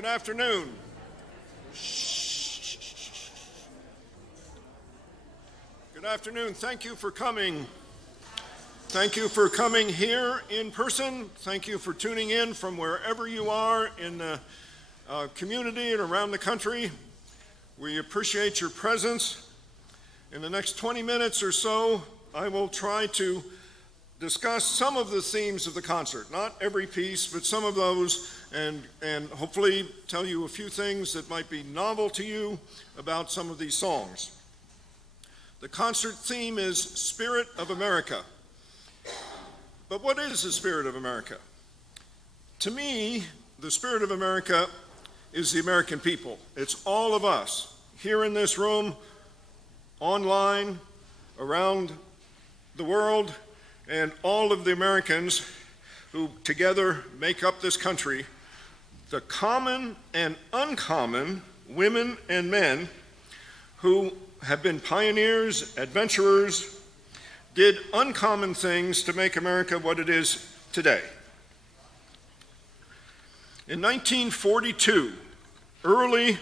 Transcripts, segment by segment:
Good afternoon. Good afternoon. Thank you for coming. Thank you for coming here in person. Thank you for tuning in from wherever you are in the community and around the country. We appreciate your presence. In the next 20 minutes or so, I will try to discuss some of the themes of the concert. Not every piece, but some of those, and hopefully tell you a few things that might be novel to you about some of these songs. The concert theme is Spirit of America. But what is the Spirit of America? To me, the Spirit of America is the American people. It's all of us, here in this room, online, around the world, and all of the Americans who together make up this country, the common and uncommon women and men who have been pioneers, adventurers, did uncommon things to make America what it is today. In 1942, early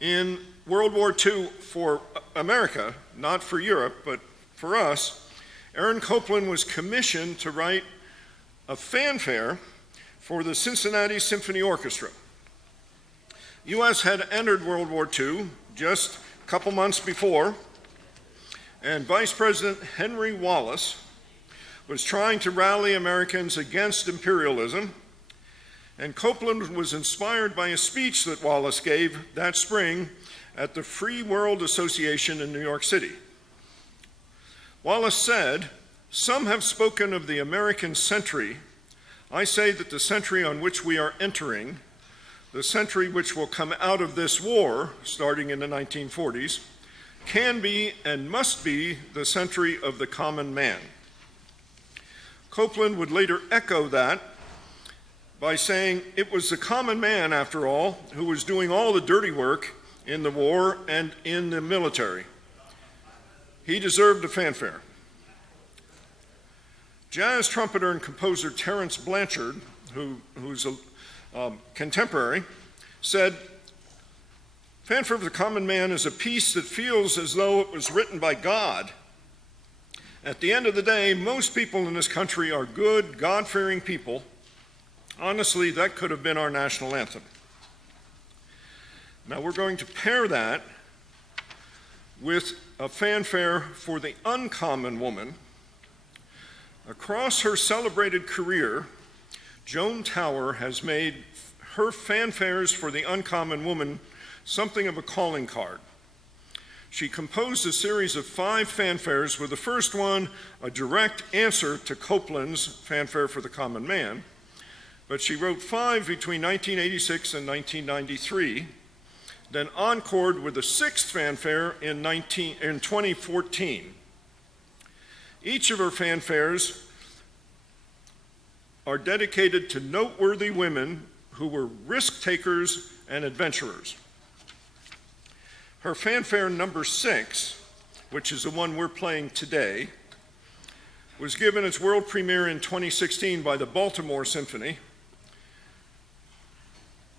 in World War II for America, not for Europe, but for us, Aaron Copland was commissioned to write a fanfare for the Cincinnati Symphony Orchestra. U.S. had entered World War II just a couple months before, and Vice President Henry Wallace was trying to rally Americans against imperialism, and Copland was inspired by a speech that Wallace gave that spring at the Free World Association in New York City. Wallace said, "Some have spoken of the American century. I say that the century on which we are entering, the century which will come out of this war, starting in the 1940s, can be and must be the century of the common man." Copland would later echo that by saying it was the common man, after all, who was doing all the dirty work in the war and in the military. He deserved a fanfare. Jazz trumpeter and composer Terence Blanchard, who's a contemporary, said, "Fanfare for the Common Man is a piece that feels as though it was written by God. At the end of the day, most people in this country are good, God-fearing people. Honestly, that could have been our national anthem." Now we're going to pair that with a fanfare for the uncommon woman. Across her celebrated career, Joan Tower has made her fanfares for the uncommon woman something of a calling card. She composed a series of 5 fanfares, with the first one a direct answer to Copland's Fanfare for the Common Man, but she wrote 5 between 1986 and 1993, then encored with a 6th fanfare in 2014. Each of her fanfares are dedicated to noteworthy women who were risk takers and adventurers. Her fanfare number 6, which is the one we're playing today, was given its world premiere in 2016 by the Baltimore Symphony.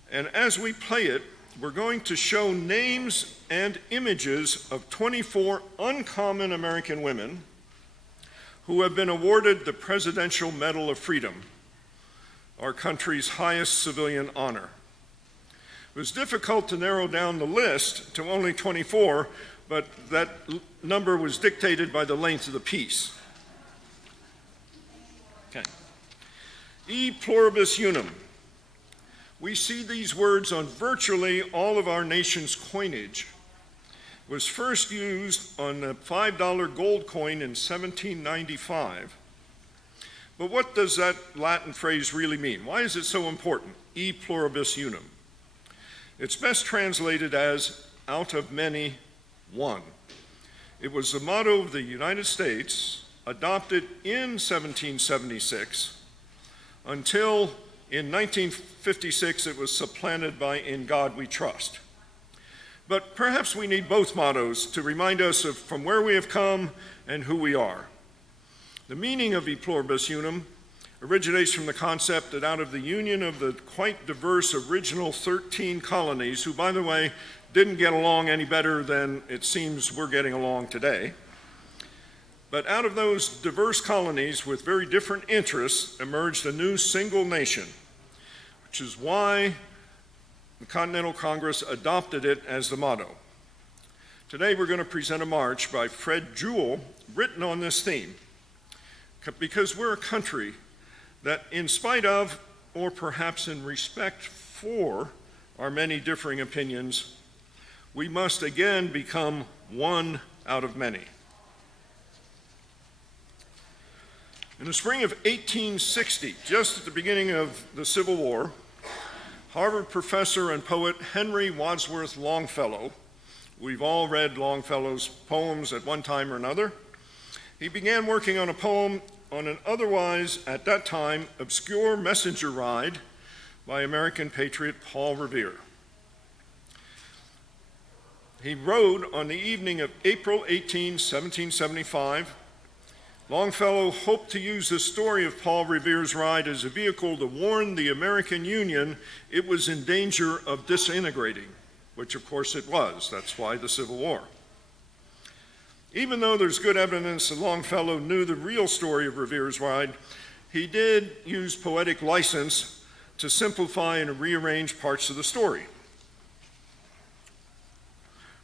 And as we play it, we're going to show names and images of 24 uncommon American women who have been awarded the Presidential Medal of Freedom, our country's highest civilian honor. It was difficult to narrow down the list to only 24, but that number was dictated by the length of the piece. Okay. E pluribus unum. We see these words on virtually all of our nation's coinage. It was first used on a $5 gold coin in 1795. But what does that Latin phrase really mean? Why is it so important? E pluribus unum. It's best translated as out of many, one. It was the motto of the United States, adopted in 1776, until in 1956, it was supplanted by "In God We Trust." But perhaps we need both mottos to remind us of from where we have come and who we are. The meaning of E pluribus unum originates from the concept that out of the union of the quite diverse original 13 colonies, who, by the way, didn't get along any better than it seems we're getting along today, but out of those diverse colonies with very different interests emerged a new single nation, which is why the Continental Congress adopted it as the motto. Today we're going to present a march by Fred Jewell written on this theme, because we're a country that, in spite of, or perhaps in respect for, our many differing opinions, we must again become one out of many. In the spring of 1860, just at the beginning of the Civil War, Harvard professor and poet Henry Wadsworth Longfellow, we've all read Longfellow's poems at one time or another, he began working on a poem on an otherwise, at that time, obscure messenger ride by American patriot Paul Revere. He rode on the evening of April 18, 1775. Longfellow hoped to use the story of Paul Revere's ride as a vehicle to warn the American Union it was in danger of disintegrating, which of course it was. That's why the Civil War. Even though there's good evidence that Longfellow knew the real story of Revere's ride, he did use poetic license to simplify and rearrange parts of the story.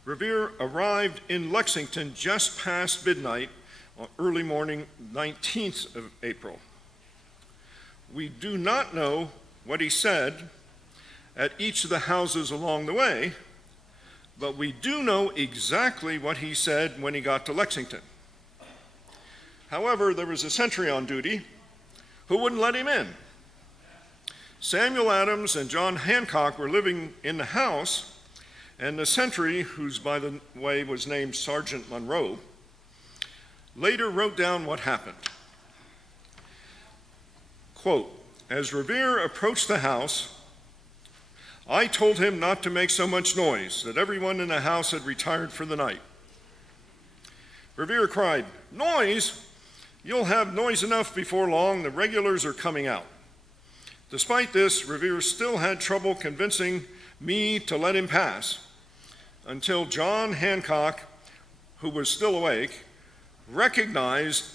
Revere arrived in Lexington just past midnight on early morning, 19th of April. We do not know what he said at each of the houses along the way, but we do know exactly what he said when he got to Lexington. However, there was a sentry on duty who wouldn't let him in. Samuel Adams and John Hancock were living in the house, and the sentry, whose, by the way, was named Sergeant Monroe, later wrote down what happened. Quote, "As Revere approached the house, I told him not to make so much noise, that everyone in the house had retired for the night. Revere cried, 'Noise? You'll have noise enough before long. The regulars are coming out.' Despite this, Revere still had trouble convincing me to let him pass, until John Hancock, who was still awake, recognized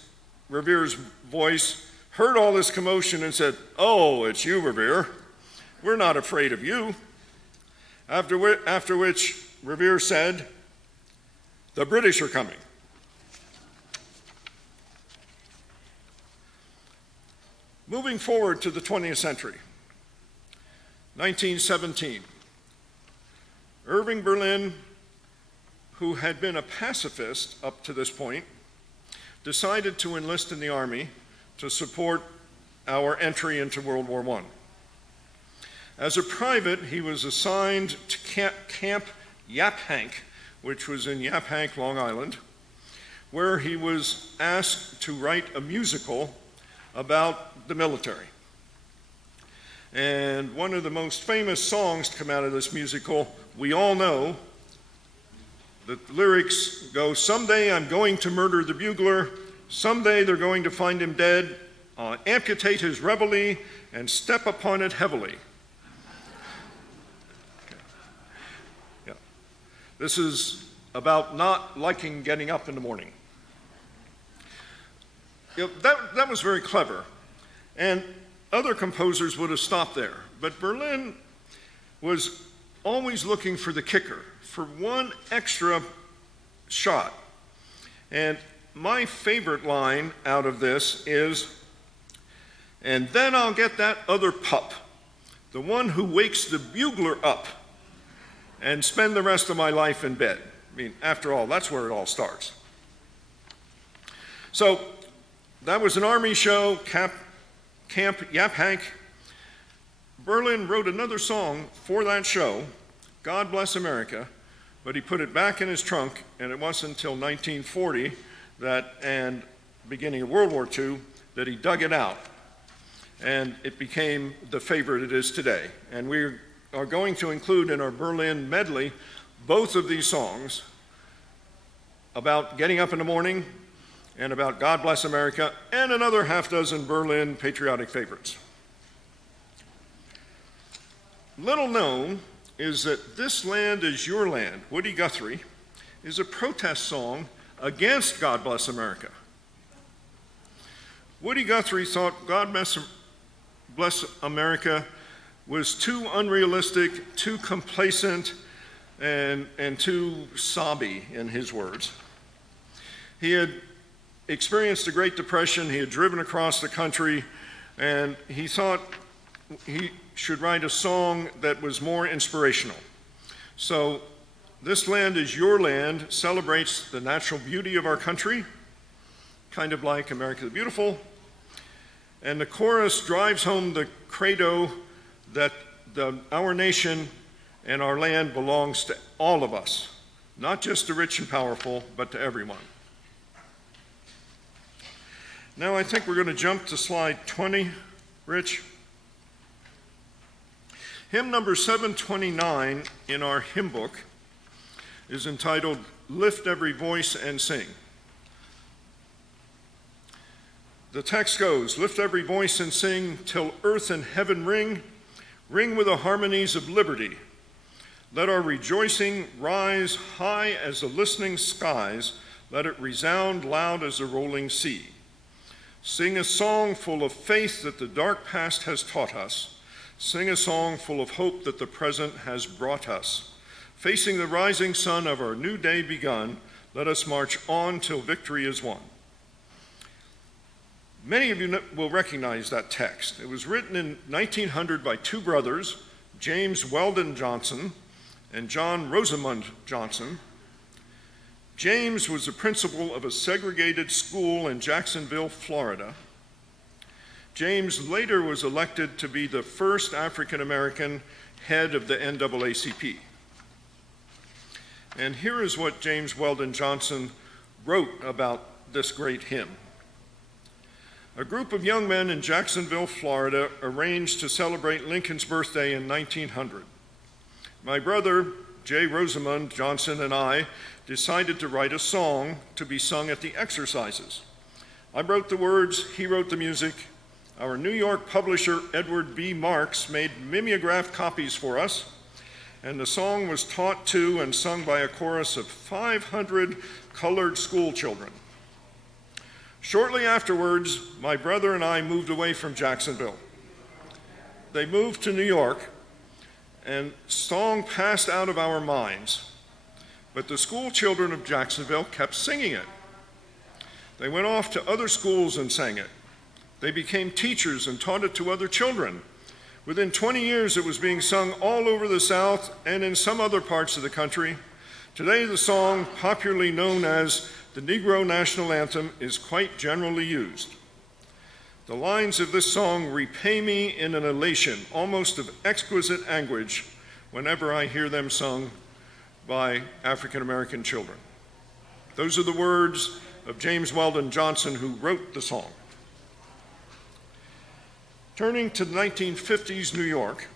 Revere's voice, heard all this commotion, and said, 'Oh, it's you, Revere. We're not afraid of you.' After which Revere said, 'The British are coming.'" Moving forward to the 20th century, 1917, Irving Berlin, who had been a pacifist up to this point, decided to enlist in the Army to support our entry into World War I. As a private, he was assigned to Camp Yaphank, which was in Yaphank, Long Island, where he was asked to write a musical about the military. And one of the most famous songs to come out of this musical, we all know. The lyrics go, "Someday I'm going to murder the bugler, someday they're going to find him dead, amputate his reveille and step upon it heavily." Yeah. This is about not liking getting up in the morning. That was very clever, and other composers would have stopped there, but Berlin was always looking for the kicker, for one extra shot. And my favorite line out of this is, "And then I'll get that other pup, the one who wakes the bugler up, and spend the rest of my life in bed." I mean, after all, that's where it all starts. So that was an Army show, Camp Yaphank. Berlin wrote another song for that show, "God Bless America," but he put it back in his trunk, and it wasn't until 1940 and beginning of World War II that he dug it out, and it became the favorite it is today. And we are going to include in our Berlin medley both of these songs about getting up in the morning and about God Bless America, and another half dozen Berlin patriotic favorites. Little known is that This Land Is Your Land, Woody Guthrie, is a protest song against God Bless America. Woody Guthrie thought God Bless America was too unrealistic, too complacent, and too sobby, in his words. He had experienced the Great Depression, he had driven across the country, and he thought he should write a song that was more inspirational. So, This Land Is Your Land celebrates the natural beauty of our country, kind of like America the Beautiful, and the chorus drives home the credo that our nation and our land belongs to all of us, not just the rich and powerful, but to everyone. Now I think we're going to jump to slide 20, Rich. Hymn number 729 in our hymn book is entitled, Lift Every Voice and Sing. The text goes, lift every voice and sing till earth and heaven ring, ring with the harmonies of liberty. Let our rejoicing rise high as the listening skies, let it resound loud as the rolling sea. Sing a song full of faith that the dark past has taught us. Sing a song full of hope that the present has brought us. Facing the rising sun of our new day begun, let us march on till victory is won. Many of you will recognize that text. It was written in 1900 by two brothers, James Weldon Johnson and John Rosamond Johnson. James was the principal of a segregated school in Jacksonville, Florida. James later was elected to be the first African American head of the NAACP. And here is what James Weldon Johnson wrote about this great hymn. A group of young men in Jacksonville, Florida, arranged to celebrate Lincoln's birthday in 1900. My brother, J. Rosamond Johnson, and I decided to write a song to be sung at the exercises. I wrote the words, he wrote the music. Our New York publisher, Edward B. Marks, made mimeographed copies for us, and the song was taught to and sung by a chorus of 500 colored school children. Shortly afterwards, my brother and I moved away from Jacksonville. They moved to New York, and song passed out of our minds, but the school children of Jacksonville kept singing it. They went off to other schools and sang it. They became teachers and taught it to other children. Within 20 years, it was being sung all over the South and in some other parts of the country. Today, the song, popularly known as the Negro National Anthem, is quite generally used. The lines of this song repay me in an elation, almost of exquisite anguish, whenever I hear them sung by African American children. Those are the words of James Weldon Johnson, who wrote the song. Turning to 1950s New York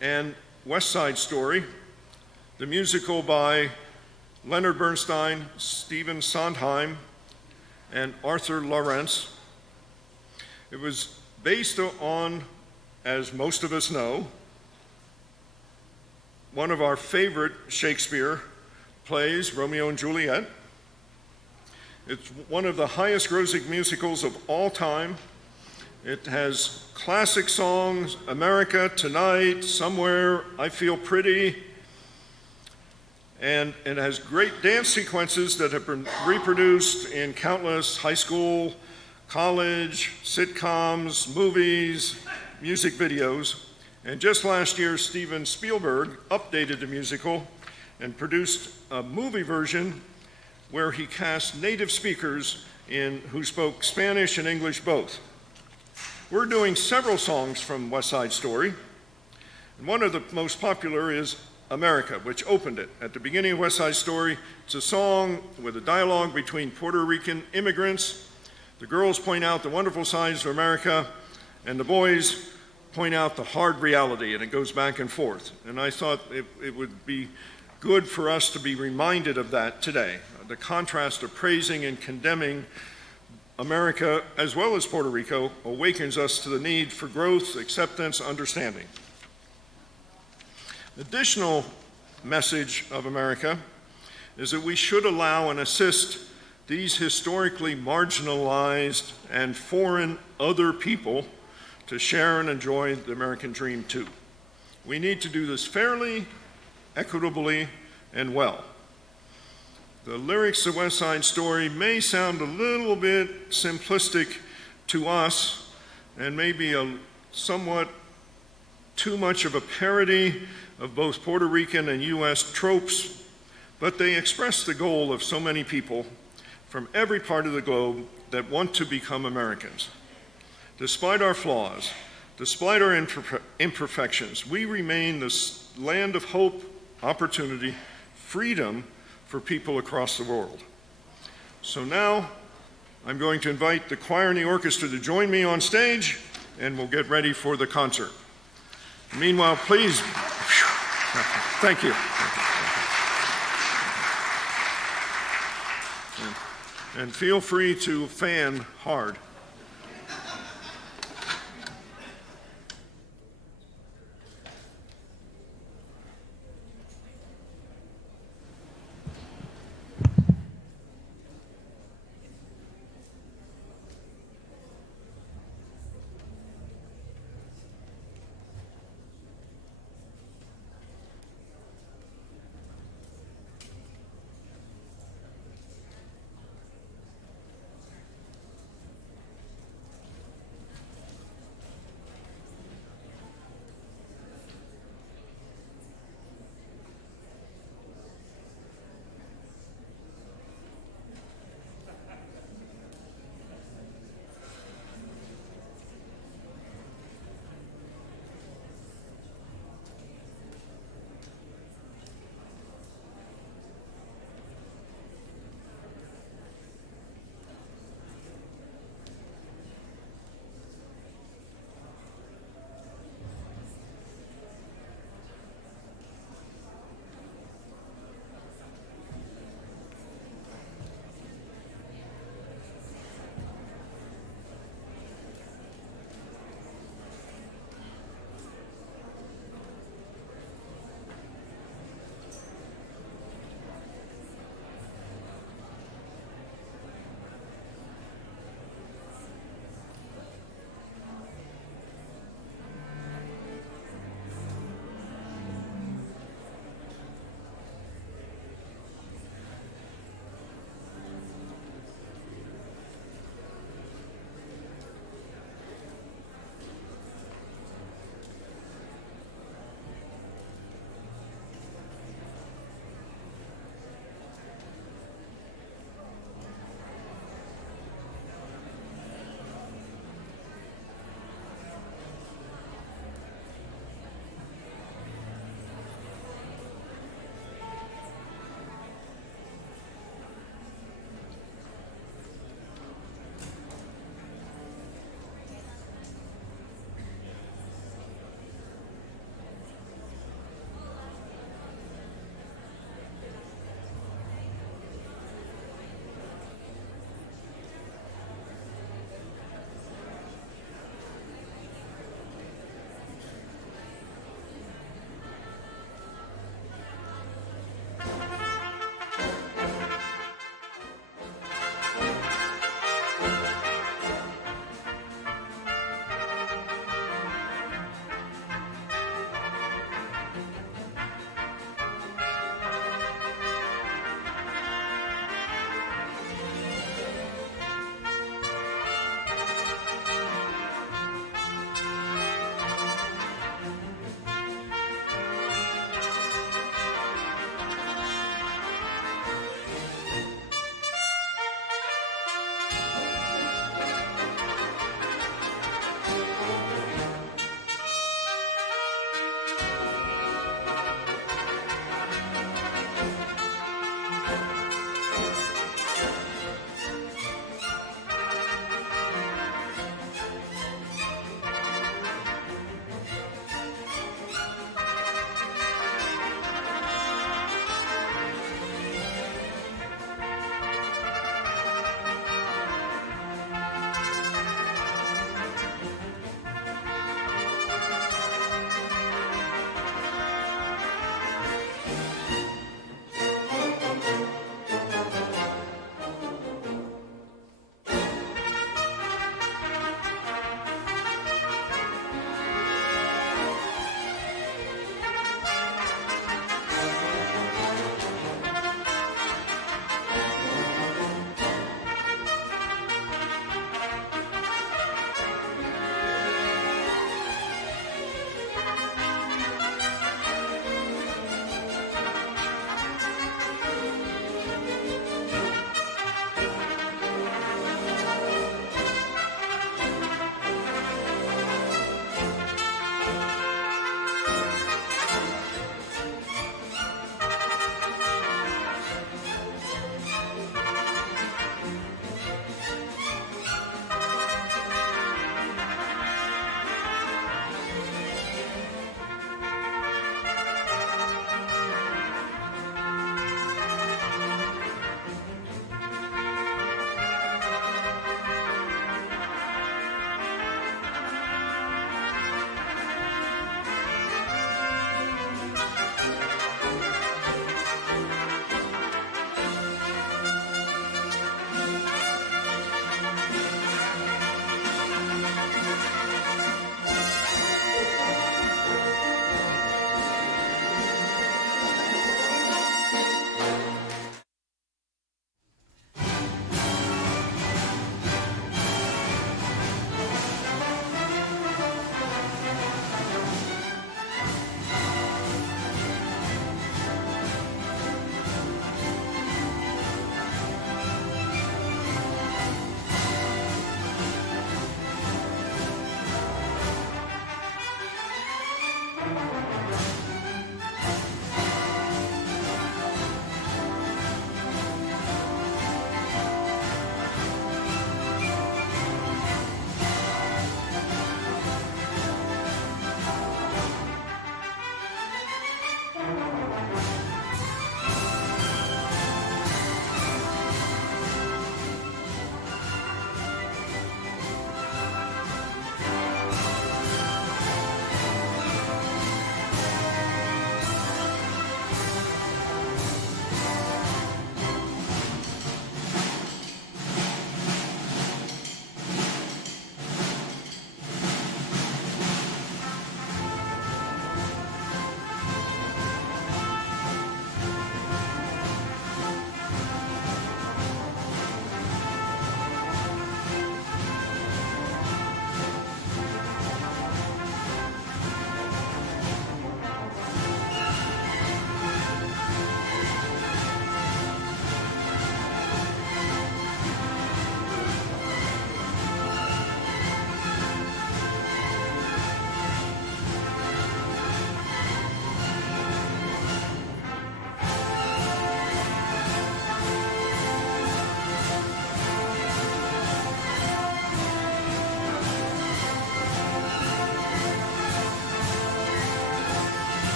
and West Side Story, the musical by Leonard Bernstein, Stephen Sondheim, and Arthur Lawrence. It was based on, as most of us know, one of our favorite Shakespeare plays, Romeo and Juliet. It's one of the highest grossing musicals of all time. It has classic songs, America, Tonight, Somewhere, I Feel Pretty, and it has great dance sequences that have been reproduced in countless high school, college, sitcoms, movies, music videos. And just last year, Steven Spielberg updated the musical and produced a movie version where he cast native speakers who spoke Spanish and English both. We're doing several songs from West Side Story, and one of the most popular is America, which opened it. At the beginning of West Side Story, it's a song with a dialogue between Puerto Rican immigrants. The girls point out the wonderful sides of America, and the boys point out the hard reality, and it goes back and forth. And I thought it would be good for us to be reminded of that today. The contrast of praising and condemning America, as well as Puerto Rico, awakens us to the need for growth, acceptance, understanding. Additional message of America is that we should allow and assist these historically marginalized and foreign other people to share and enjoy the American dream too. We need to do this fairly, equitably, and well. The lyrics of West Side Story may sound a little bit simplistic to us and maybe a somewhat too much of a parody of both Puerto Rican and U.S. tropes, but they express the goal of so many people from every part of the globe that want to become Americans. Despite our flaws, despite our imperfections, we remain this land of hope, opportunity, freedom for people across the world. So now I'm going to invite the choir and the orchestra to join me on stage, and we'll get ready for the concert. Meanwhile, please, thank you. And feel free to fan hard.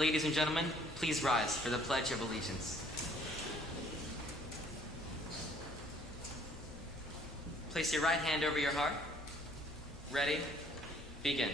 Ladies and gentlemen, please rise for the Pledge of Allegiance. Place your right hand over your heart. Ready? Begin.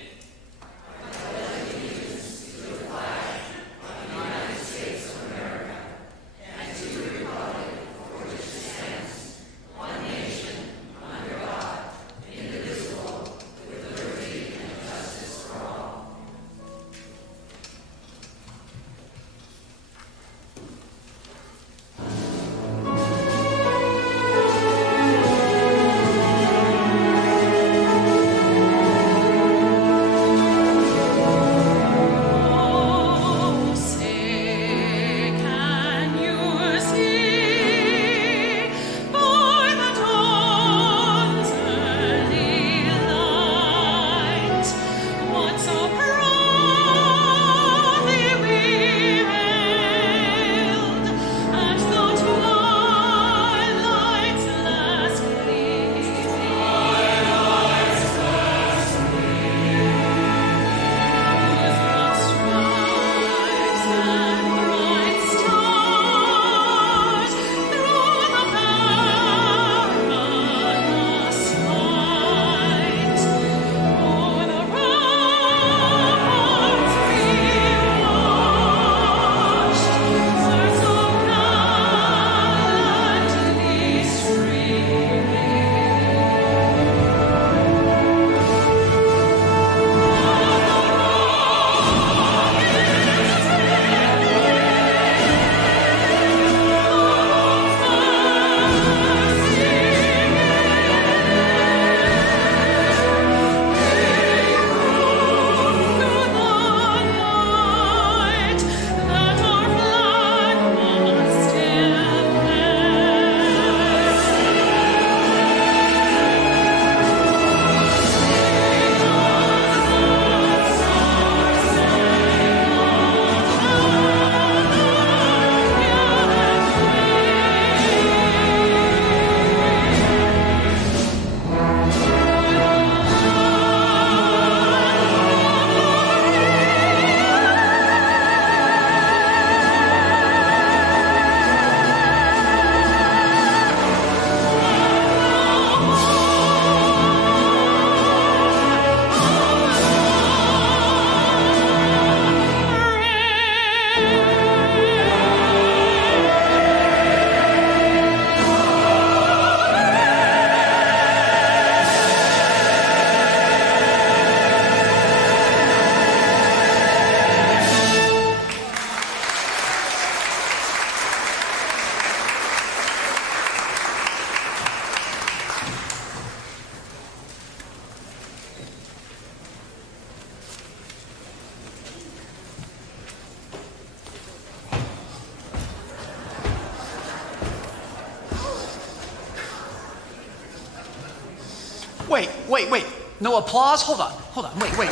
Wait. No applause? Hold on. Wait. No.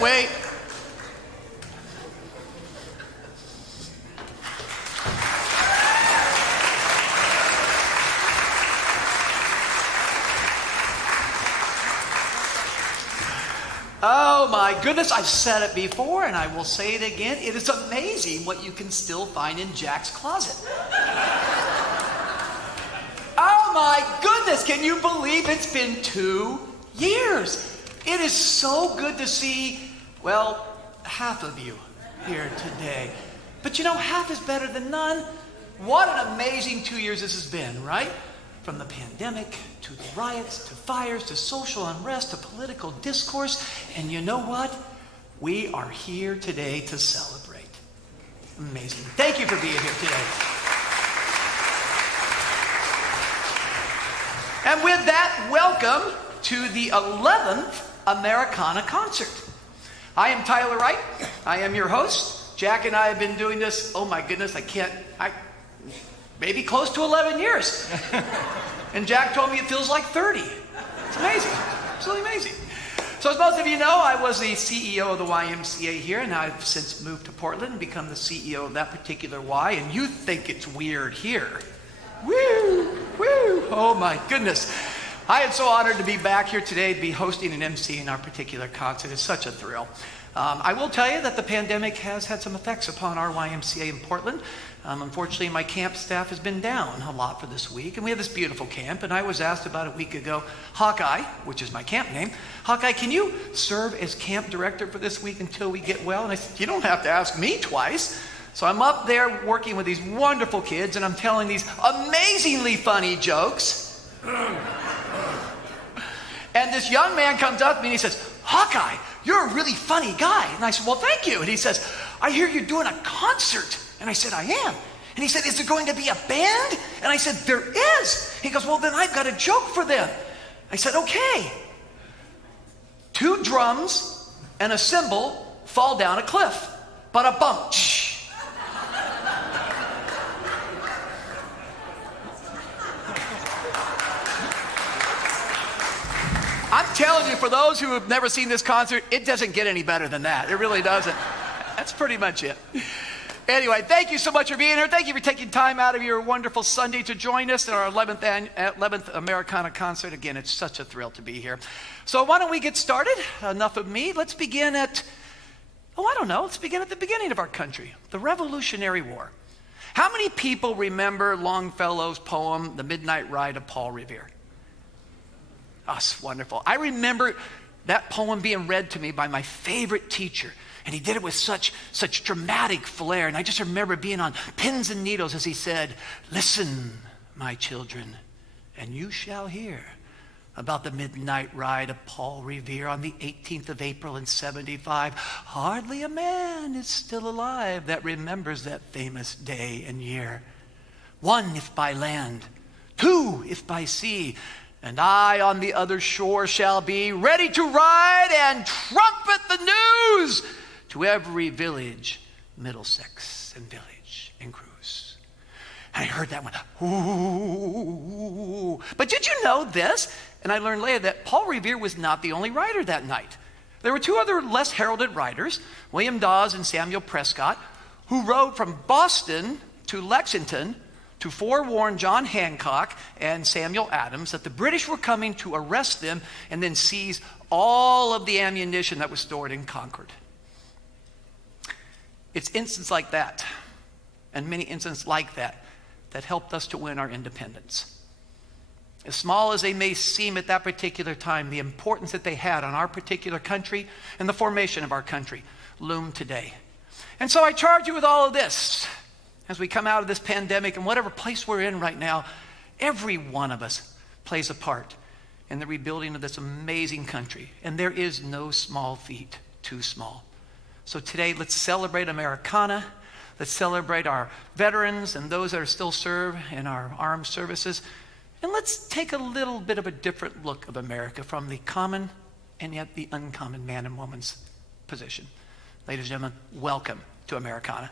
Wait. Oh my goodness, I've said it before and I will say it again. It is amazing what you can still find in Jack's closet. Oh my goodness, can you believe it's been 2 years? It is so good to see, well, half of you here today. But you know, half is better than none. What an amazing 2 years this has been, right? From the pandemic, to the riots, to fires, to social unrest, to political discourse. And you know what? We are here today to celebrate. Amazing. Thank you for being here today. And with that, welcome to the 11th Americana concert. I am Tyler Wright. I am your host. Jack and I have been doing this, oh my goodness, maybe close to 11 years. And Jack told me it feels like 30. It's amazing. Absolutely amazing. So as most of you know, I was the CEO of the YMCA here, and I've since moved to Portland and become the CEO of that particular Y, and you think it's weird here. Woo! Oh my goodness. I am so honored to be back here today to be hosting an MC in our particular concert. It's such a thrill. I will tell you that the pandemic has had some effects upon our YMCA in Portland. Unfortunately, my camp staff has been down a lot for this week, and we have this beautiful camp, and I was asked about a week ago, Hawkeye, which is my camp name, Hawkeye, can you serve as camp director for this week until we get well? And I said, you don't have to ask me twice. So I'm up there working with these wonderful kids, and I'm telling these amazingly funny jokes. And this young man comes up to me and he says, Hawkeye, you're a really funny guy. And I said, well, thank you. And he says, I hear you're doing a concert. And I said, I am. And he said, is there going to be a band? And I said, there is. He goes, well, then I've got a joke for them. I said, okay. 2 drums and a cymbal fall down a cliff. Bada bump. I'm telling you, for those who have never seen this concert, it doesn't get any better than that. It really doesn't. That's pretty much it. Anyway, thank you so much for being here. Thank you for taking time out of your wonderful Sunday to join us in our 11th Americana concert. Again, it's such a thrill to be here. So why don't we get started? Enough of me. Let's begin at, let's begin at the beginning of our country, the Revolutionary War. How many people remember Longfellow's poem, The Midnight Ride of Paul Revere? Oh, it's wonderful. I remember that poem being read to me by my favorite teacher, and he did it with such dramatic flair. And I just remember being on pins and needles as he said, listen, my children, and you shall hear about the midnight ride of Paul Revere on the 18th of April in 75. Hardly a man is still alive that remembers that famous day and year. 1 if by land, 2 if by sea, and I on the other shore shall be, ready to ride and trumpet the news to every village, Middlesex and village and cruise. And I heard that one, ooh. But did you know this? And I learned later that Paul Revere was not the only writer that night. There were 2 other less heralded writers, William Dawes and Samuel Prescott, who rode from Boston to Lexington to forewarn John Hancock and Samuel Adams that the British were coming to arrest them and then seize all of the ammunition that was stored in Concord. It's instances like that, and many instances like that, that helped us to win our independence. As small as they may seem at that particular time, the importance that they had on our particular country and the formation of our country loomed today. And so I charge you with all of this. As we come out of this pandemic and whatever place we're in right now, every one of us plays a part in the rebuilding of this amazing country. And there is no small feat too small. So today, let's celebrate Americana. Let's celebrate our veterans and those that are still serve in our armed services. And let's take a little bit of a different look of America from the common and yet the uncommon man and woman's position. Ladies and gentlemen, welcome to Americana.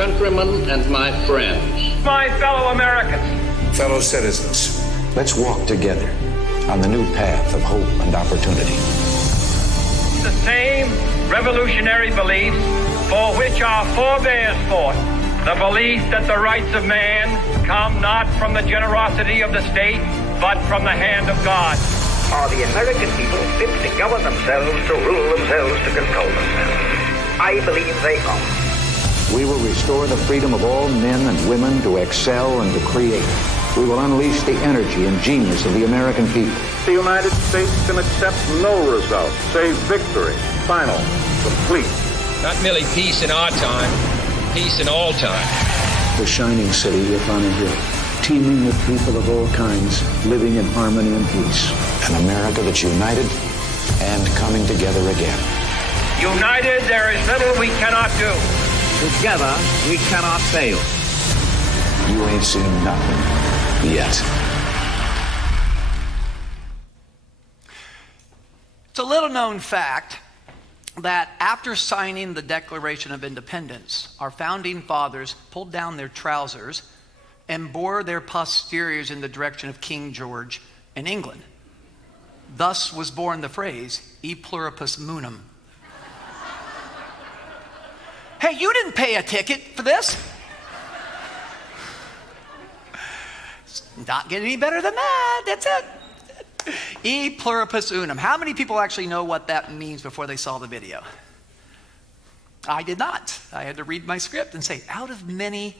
countrymen and my friends. My fellow Americans. Fellow citizens, let's walk together on the new path of hope and opportunity. The same revolutionary beliefs for which our forebears fought. The belief that the rights of man come not from the generosity of the state, but from the hand of God. Are the American people fit to govern themselves, to rule themselves, to control themselves? I believe they are. We will restore the freedom of all men and women to excel and to create. We will unleash the energy and genius of the American people. The United States can accept no result save victory, final, complete. Not merely peace in our time, peace in all time. The shining city upon a hill, teeming with people of all kinds, living in harmony and peace. An America that's united and coming together again. United, there is little we cannot do. Together, we cannot fail. You ain't seen nothing yet. It's a little known fact that after signing the Declaration of Independence, our founding fathers pulled down their trousers and bore their posteriors in the direction of King George in England. Thus was born the phrase, e pluribus unum. Hey, you didn't pay a ticket for this. It's not getting any better than that. That's it. E pluribus unum. How many people actually know what that means before they saw the video? I did not. I had to read my script and say, out of many,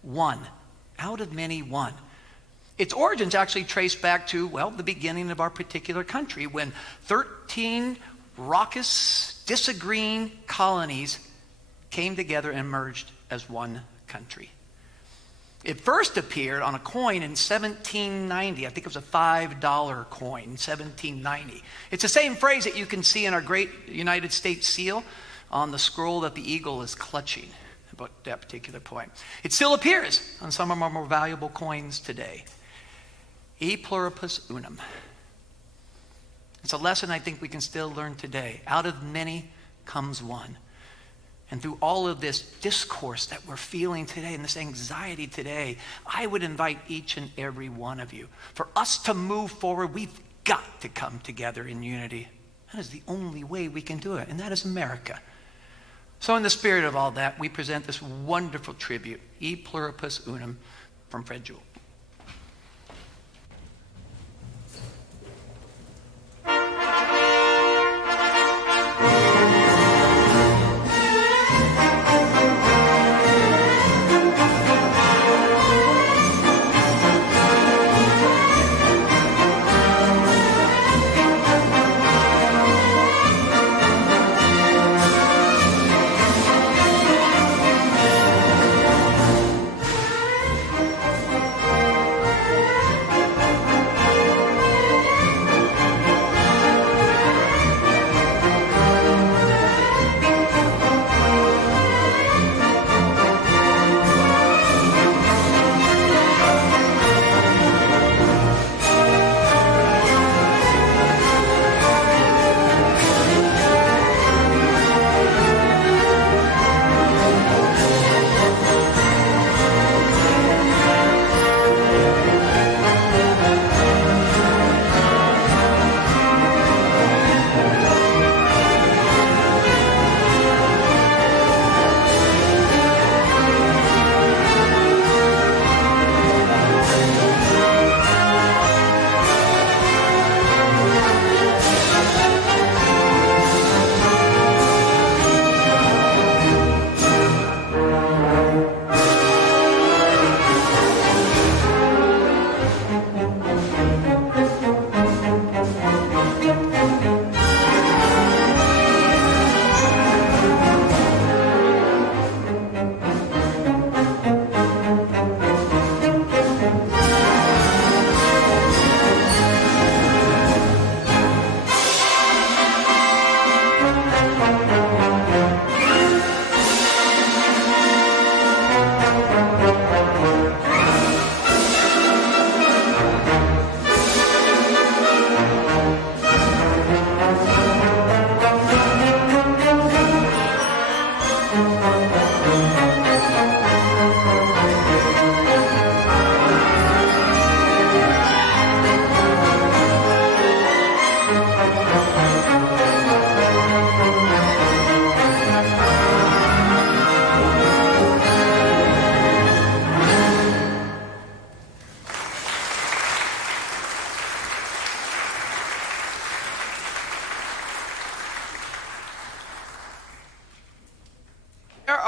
one. Out of many, one. Its origins actually trace back to, well, the beginning of our particular country when 13 raucous, disagreeing colonies came together and merged as one country. It first appeared on a coin in 1790. I think it was a $5 coin in 1790. It's the same phrase that you can see in our great United States seal on the scroll that the eagle is clutching about that particular point. It still appears on some of our more valuable coins today. E pluribus unum. It's a lesson I think we can still learn today. Out of many comes one. And through all of this discourse that we're feeling today and this anxiety today, I would invite each and every one of you, for us to move forward, we've got to come together in unity. That is the only way we can do it, and that is America. So in the spirit of all that, we present this wonderful tribute, E pluribus unum, from Fred Jewell.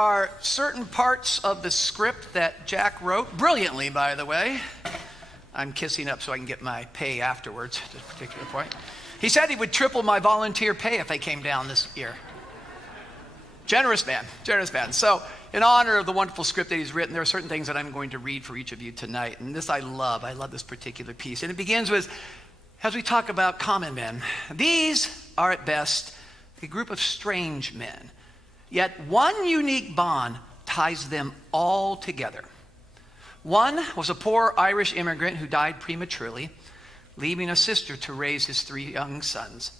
are certain parts of the script that Jack wrote, brilliantly, by the way. I'm kissing up so I can get my pay afterwards at this particular point. He said he would triple my volunteer pay if I came down this year. Generous man, generous man. So in honor of the wonderful script that he's written, there are certain things that I'm going to read for each of you tonight. And this I love this particular piece. And it begins with, as we talk about common men, these are at best a group of strange men. Yet one unique bond ties them all together. One was a poor Irish immigrant who died prematurely, leaving a sister to raise his 3 young sons.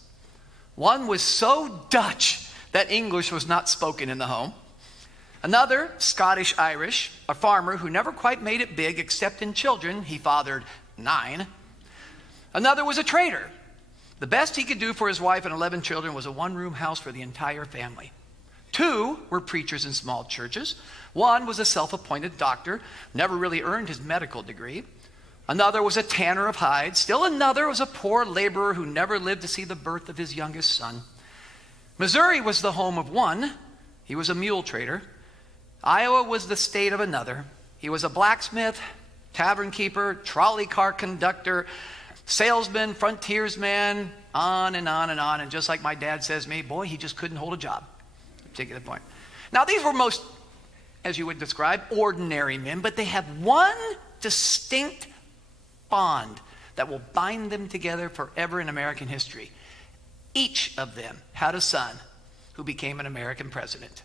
One was so Dutch that English was not spoken in the home. Another, Scottish-Irish, a farmer who never quite made it big except in children. He fathered 9. Another was a trader. The best he could do for his wife and 11 children was a 1-room house for the entire family. 2 were preachers in small churches. 1 was a self-appointed doctor, never really earned his medical degree. Another was a tanner of hides. Still another was a poor laborer who never lived to see the birth of his youngest son. Missouri was the home of 1. He was a mule trader. Iowa was the state of another. He was a blacksmith, tavern keeper, trolley car conductor, salesman, frontiersman, on and on and on. And just like my dad says to me, boy, he just couldn't hold a job. Particular point. Now, these were most, as you would describe, ordinary men, but they have one distinct bond that will bind them together forever in American history. Each of them had a son who became an American president.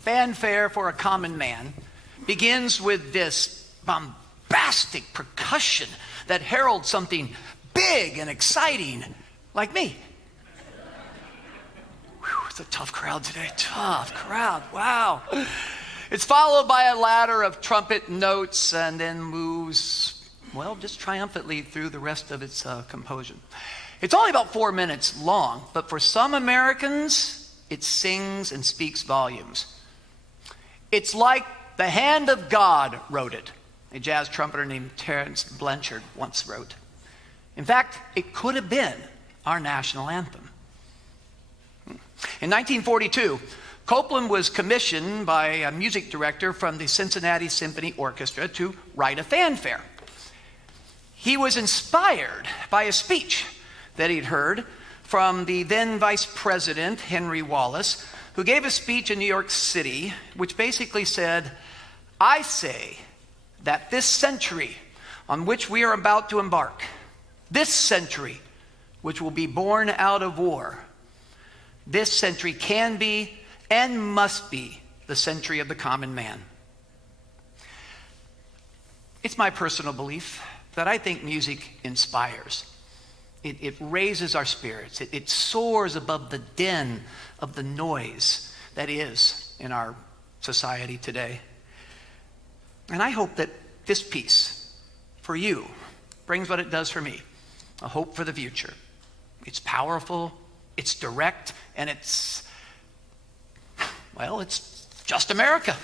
Fanfare for a Common Man begins with this bombastic percussion that heralds something big and exciting, like me. Whew, it's a tough crowd today. Tough crowd. Wow. It's followed by a ladder of trumpet notes and then moves, well, just triumphantly through the rest of its composition. It's only about 4 minutes long, but for some Americans, it sings and speaks volumes. It's like the hand of God wrote it. A jazz trumpeter named Terence Blanchard once wrote. In fact, it could have been our national anthem. In 1942, Copeland was commissioned by a music director from the Cincinnati Symphony Orchestra to write a fanfare. He was inspired by a speech that he'd heard from the then Vice President, Henry Wallace, who gave a speech in New York City, which basically said, "I say that this century on which we are about to embark, this century which will be born out of war, this century can be and must be the century of the common man." It's my personal belief that I think music inspires. It raises our spirits. It soars above the din of the noise that is in our society today. And I hope that this piece, for you, brings what it does for me, a hope for the future. It's powerful, it's direct, and it's just America.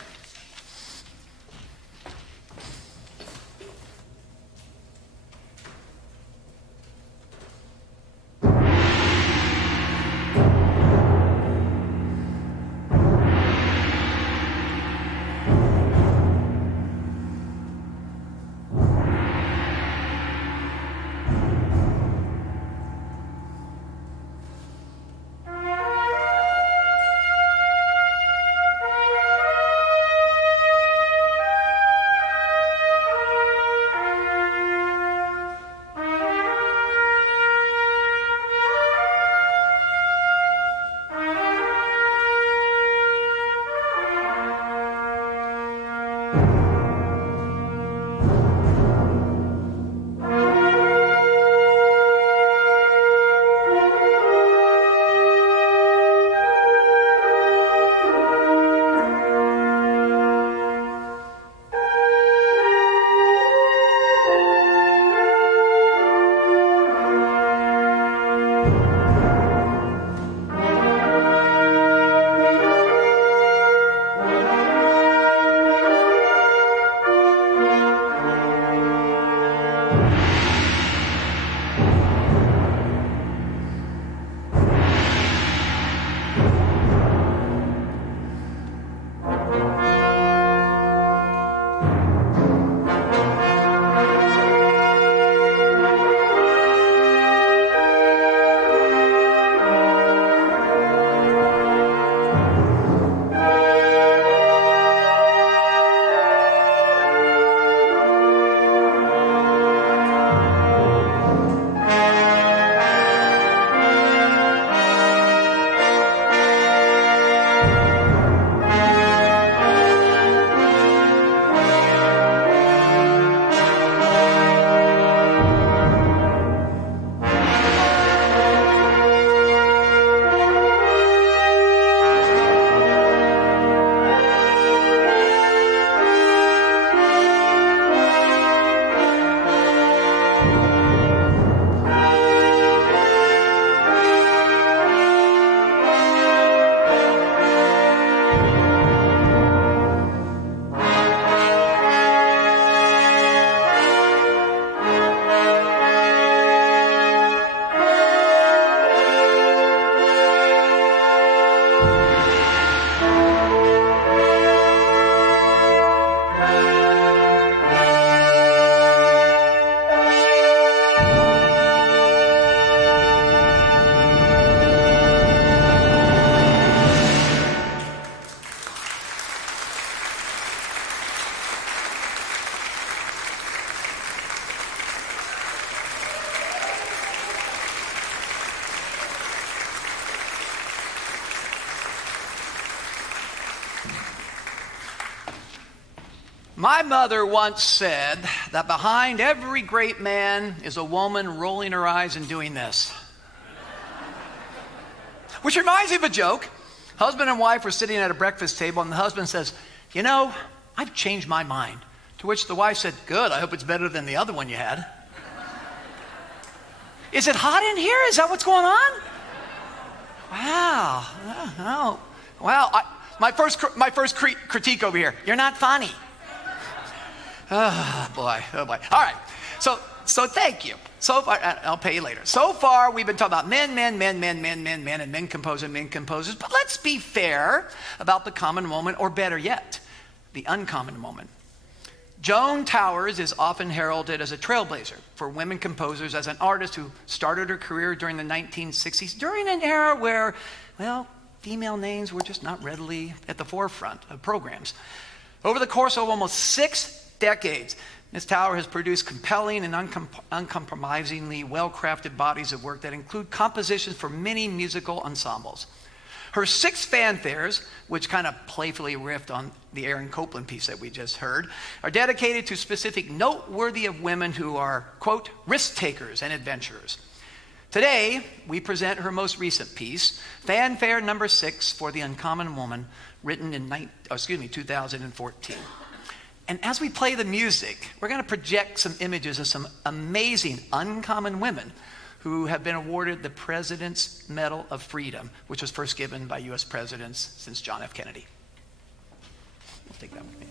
My mother once said that behind every great man is a woman rolling her eyes and doing this. Which reminds me of a joke. Husband and wife were sitting at a breakfast table, and the husband says, "You know, I've changed my mind." To which the wife said, "Good, I hope it's better than the other one you had." Is it hot in here? Is that what's going on? Wow. Oh. Wow. My first critique over here. You're not funny. Oh boy. All right. So thank you. So far, I'll pay you later. So far, we've been talking about men, and men composers. But let's be fair about the common moment, or better yet, the uncommon moment. Joan Towers is often heralded as a trailblazer for women composers, as an artist who started her career during the 1960s, during an era where, well, female names were just not readily at the forefront of programs. Over the course of almost 6 decades, Ms. Tower has produced compelling and uncompromisingly well-crafted bodies of work that include compositions for many musical ensembles. Her 6 fanfares, which kind of playfully riffed on the Aaron Copland piece that we just heard, are dedicated to specific noteworthy of women who are, quote, risk takers and adventurers. Today, we present her most recent piece, Fanfare Number 6 for the Uncommon Woman, written in 2014. And as we play the music, we're going to project some images of some amazing uncommon women who have been awarded the President's Medal of Freedom, which was first given by U.S. presidents since John F. Kennedy. We'll take that with me.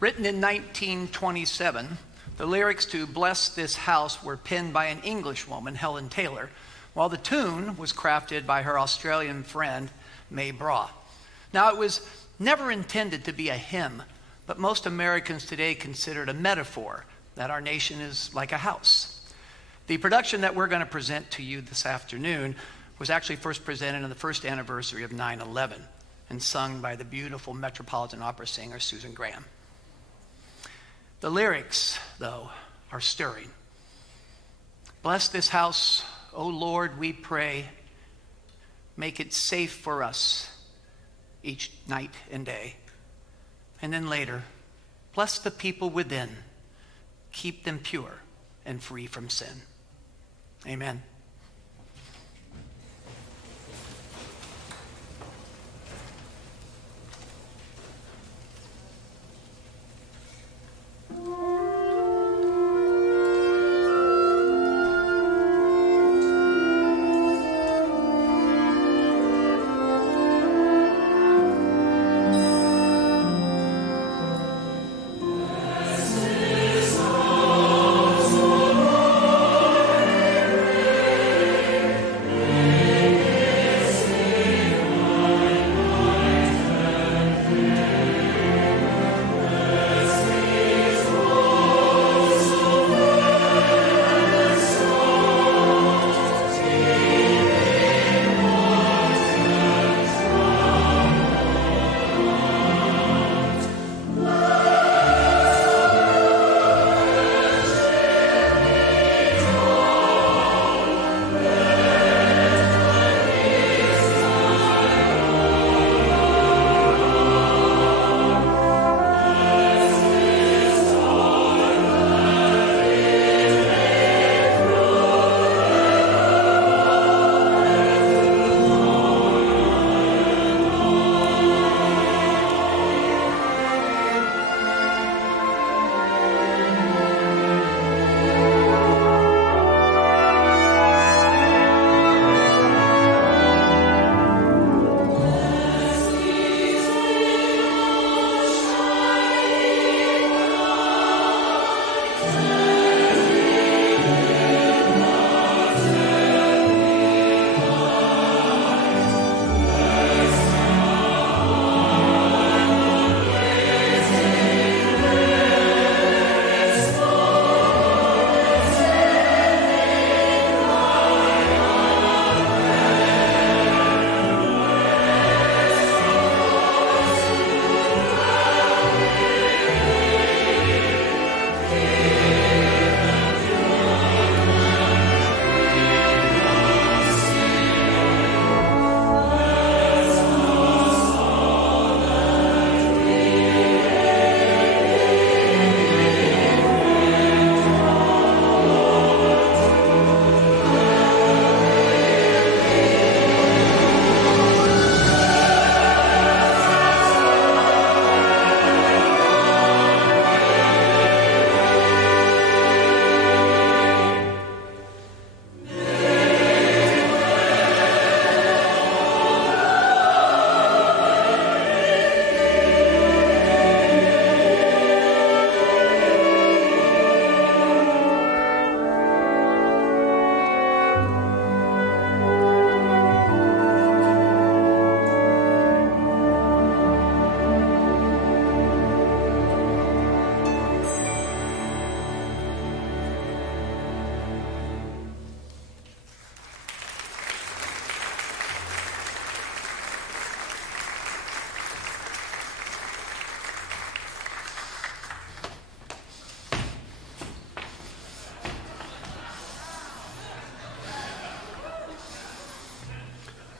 Written in 1927, the lyrics to Bless This House were penned by an English woman, Helen Taylor, while the tune was crafted by her Australian friend, May Bra. Now, it was never intended to be a hymn, but most Americans today consider it a metaphor that our nation is like a house. The production that we're going to present to you this afternoon was actually first presented on the first anniversary of 9/11 and sung by the beautiful Metropolitan Opera singer Susan Graham. The lyrics, though, are stirring. Bless this house, O Lord, we pray. Make it safe for us each night and day. And then later, bless the people within. Keep them pure and free from sin. Amen.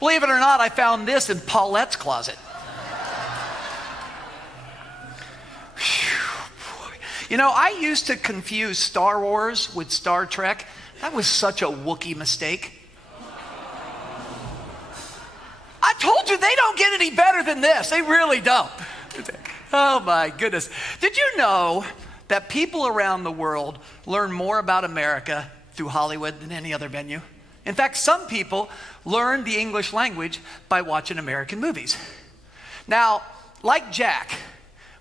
Believe it or not, I found this in Paulette's closet. You know, I used to confuse Star Wars with Star Trek. That was such a Wookiee mistake. I told you they don't get any better than this. They really don't. Oh my goodness. Did you know that people around the world learn more about America through Hollywood than any other venue? In fact, some people learn the English language by watching American movies. Now, like Jack,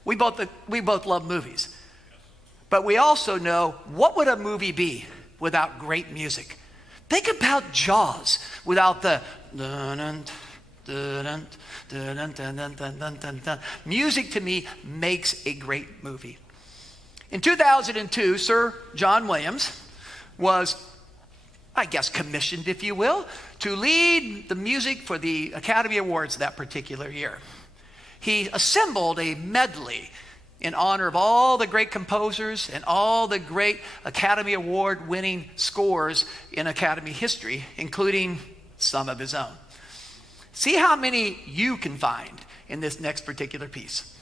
We both love movies. But we also know, what would a movie be without great music? Think about Jaws without the dun-dun, dun-dun, dun-dun, dun-dun, dun-dun, dun-dun. Music to me makes a great movie. In 2002, Sir John Williams was, I guess, commissioned, if you will, to lead the music for the Academy Awards that particular year. He assembled a medley in honor of all the great composers and all the great Academy Award winning scores in Academy history, including some of his own. See how many you can find in this next particular piece.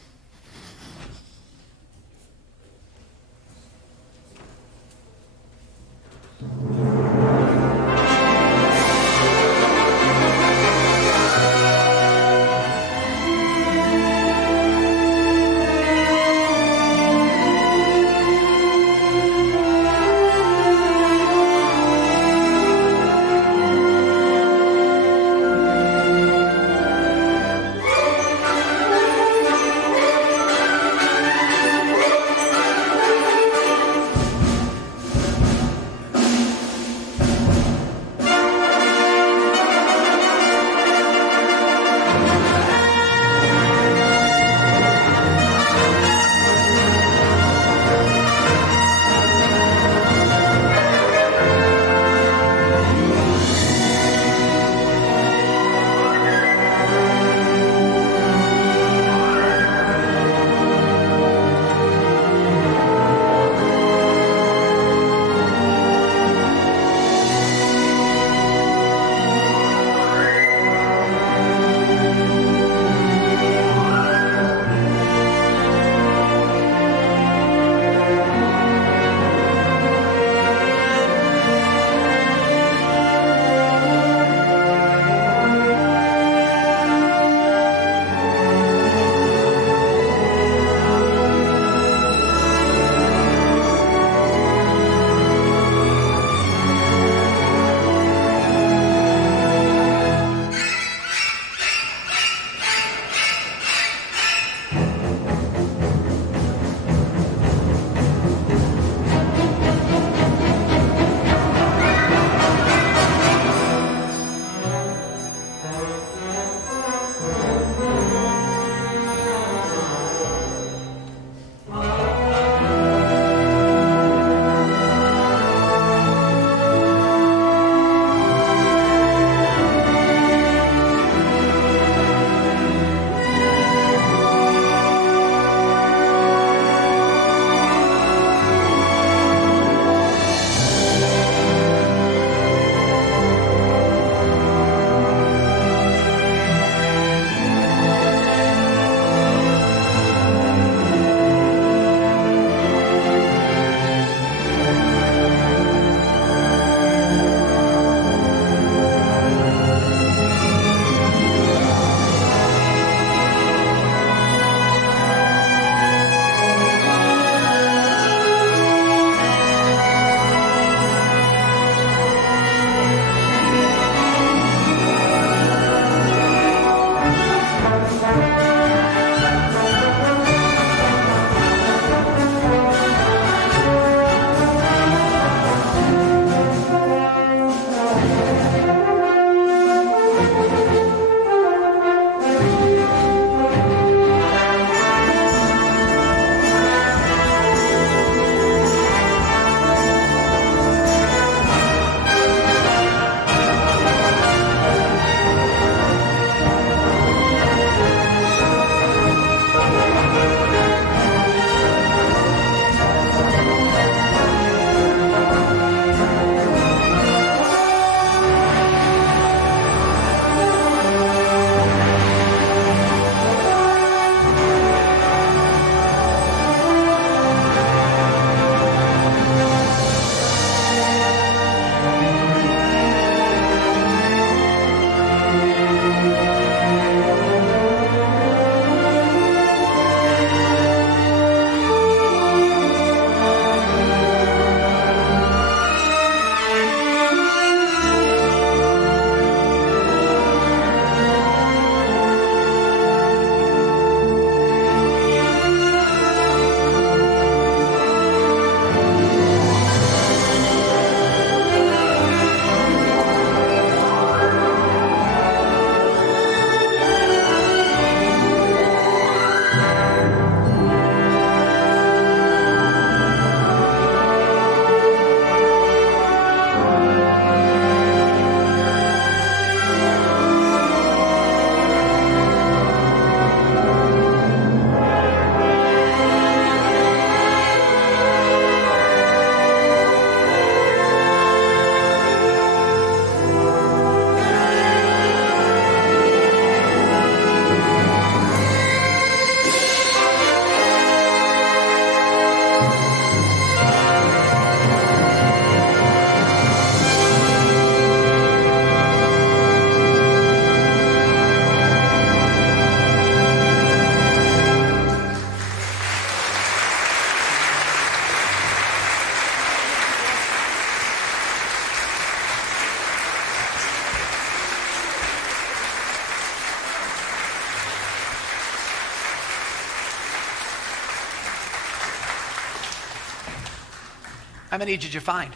How many did you find?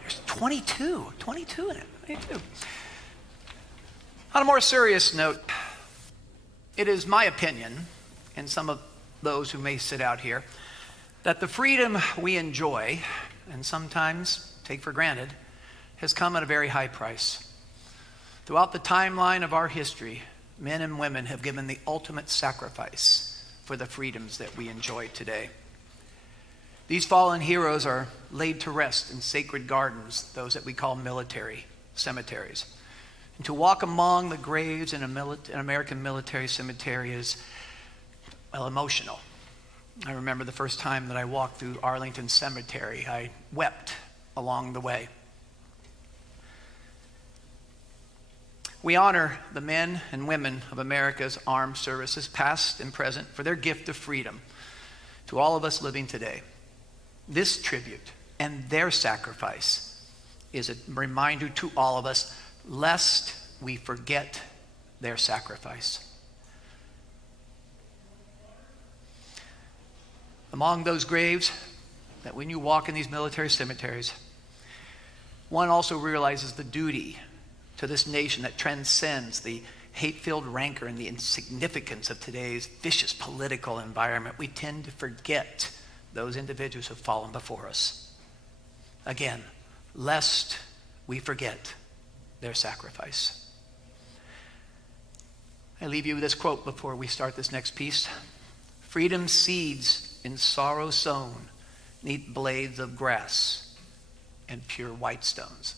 There's 22 in it, 22. On a more serious note, it is my opinion, and some of those who may sit out here, that the freedom we enjoy, and sometimes take for granted, has come at a very high price. Throughout the timeline of our history, men and women have given the ultimate sacrifice for the freedoms that we enjoy today. These fallen heroes are laid to rest in sacred gardens, those that we call military cemeteries. And to walk among the graves in an American military cemetery is, well, emotional. I remember the first time that I walked through Arlington Cemetery, I wept along the way. We honor the men and women of America's armed services, past and present, for their gift of freedom to all of us living today. This tribute and their sacrifice is a reminder to all of us, lest we forget their sacrifice. Among those graves, that when you walk in these military cemeteries, one also realizes the duty to this nation that transcends the hate-filled rancor and the insignificance of today's vicious political environment. We tend to forget those individuals who have fallen before us. Again, lest we forget their sacrifice. I leave you with this quote before we start this next piece. Freedom's seeds in sorrow sown 'neath blades of grass and pure white stones.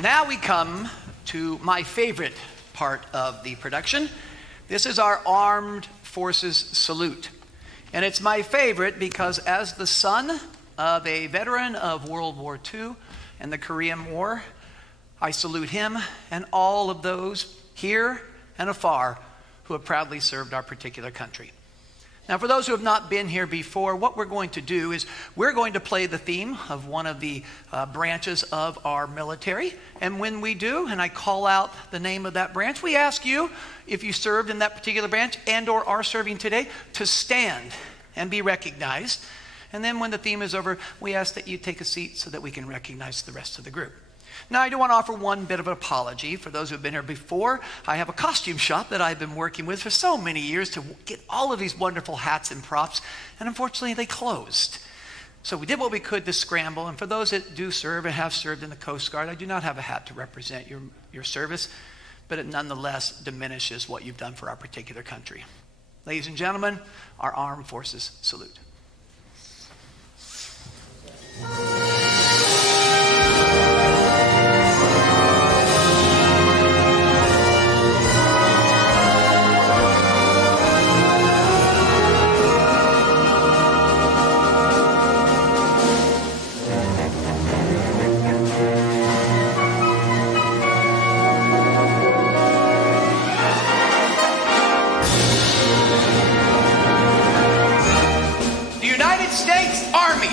Now we come to my favorite part of the production. This is our Armed Forces Salute. And it's my favorite because as the son of a veteran of World War II and the Korean War, I salute him and all of those here and afar who have proudly served our particular country. Now, for those who have not been here before, what we're going to do is we're going to play the theme of one of the branches of our military. And when we do, and I call out the name of that branch, we ask you, if you served in that particular branch and or are serving today, to stand and be recognized. And then when the theme is over, we ask that you take a seat so that we can recognize the rest of the group. Now, I do want to offer one bit of an apology for those who have been here before. I have a costume shop that I've been working with for so many years to get all of these wonderful hats and props, and unfortunately they closed. So we did what we could to scramble, and for those that do serve and have served in the Coast Guard, I do not have a hat to represent your service, but it nonetheless diminishes what you've done for our particular country. Ladies and gentlemen, our armed forces salute. United States Army.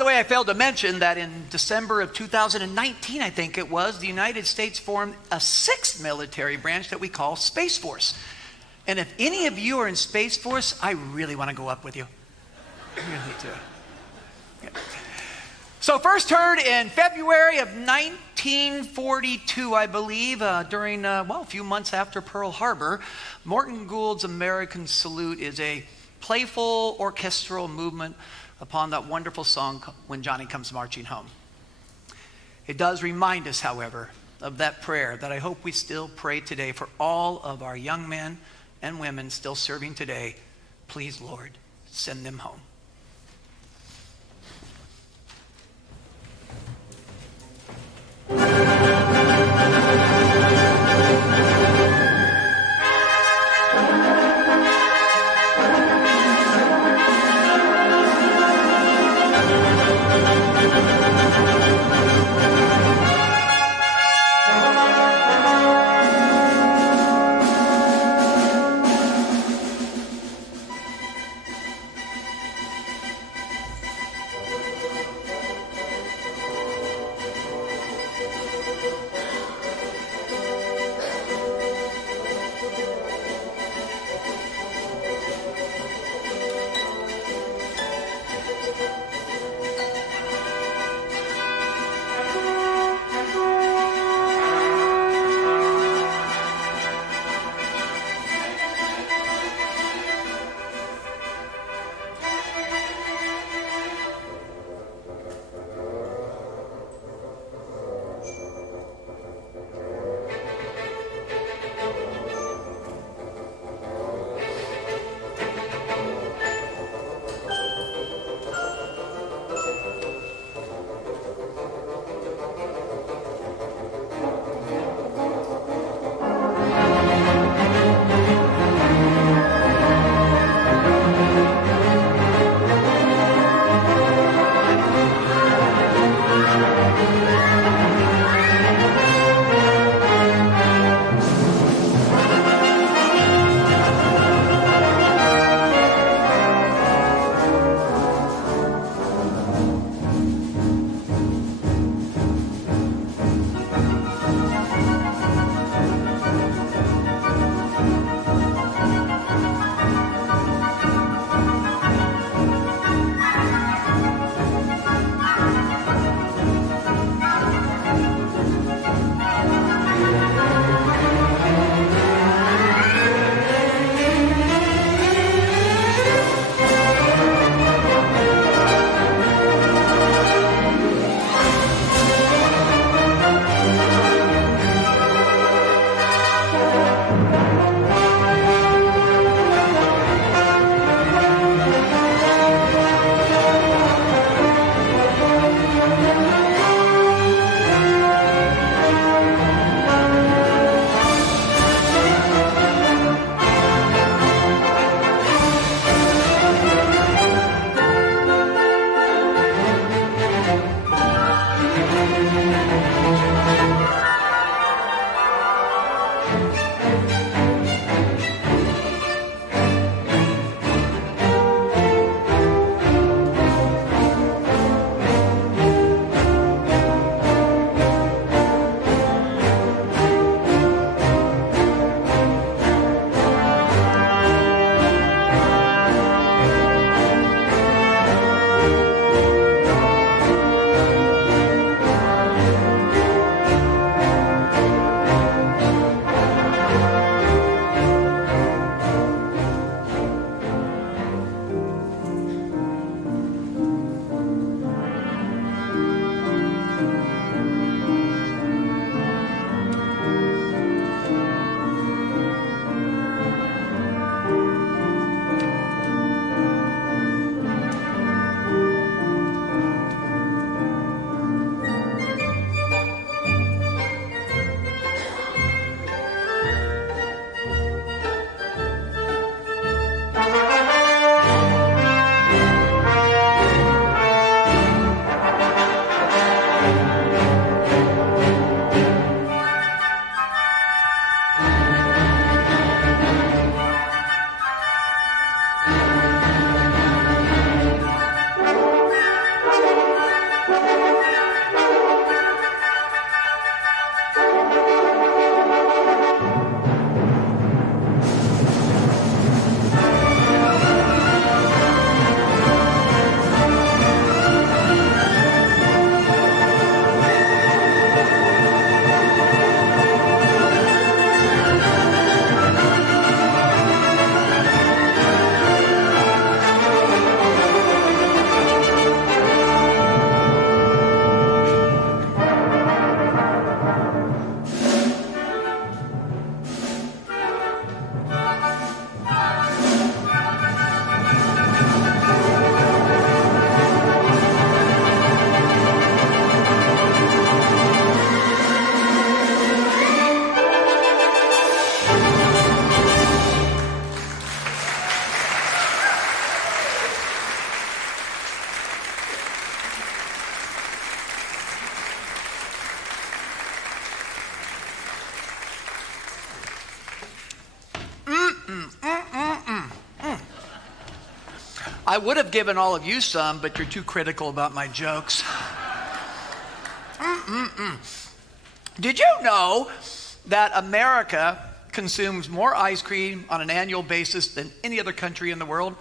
the way, I failed to mention that in December of 2019, I think it was, the United States formed a 6th military branch that we call Space Force. And if any of you are in Space Force, I really want to go up with you. I really do. Yeah. So first heard in February of 1942, I believe, during, a few months after Pearl Harbor. Morton Gould's American Salute is a playful orchestral movement upon that wonderful song, When Johnny Comes Marching Home. It does remind us, however, of that prayer that I hope we still pray today for all of our young men and women still serving today. Please, Lord, send them home. I would have given all of you some, but you're too critical about my jokes. Did you know that America consumes more ice cream on an annual basis than any other country in the world?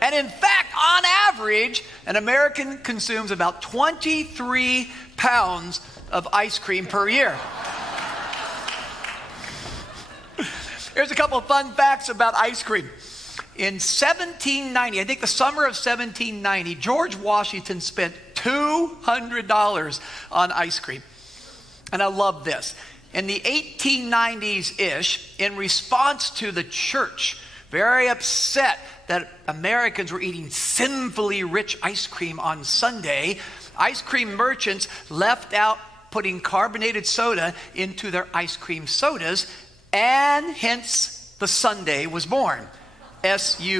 And in fact, on average, an American consumes about 23 pounds of ice cream per year. Here's a couple of fun facts about ice cream. In 1790, I think the summer of 1790, George Washington spent $200 on ice cream. And I love this. In the 1890s-ish, in response to the church, very upset that Americans were eating sinfully rich ice cream on Sunday, ice cream merchants left out putting carbonated soda into their ice cream sodas, and hence the Sunday was born. S-U-N-D-A-Y.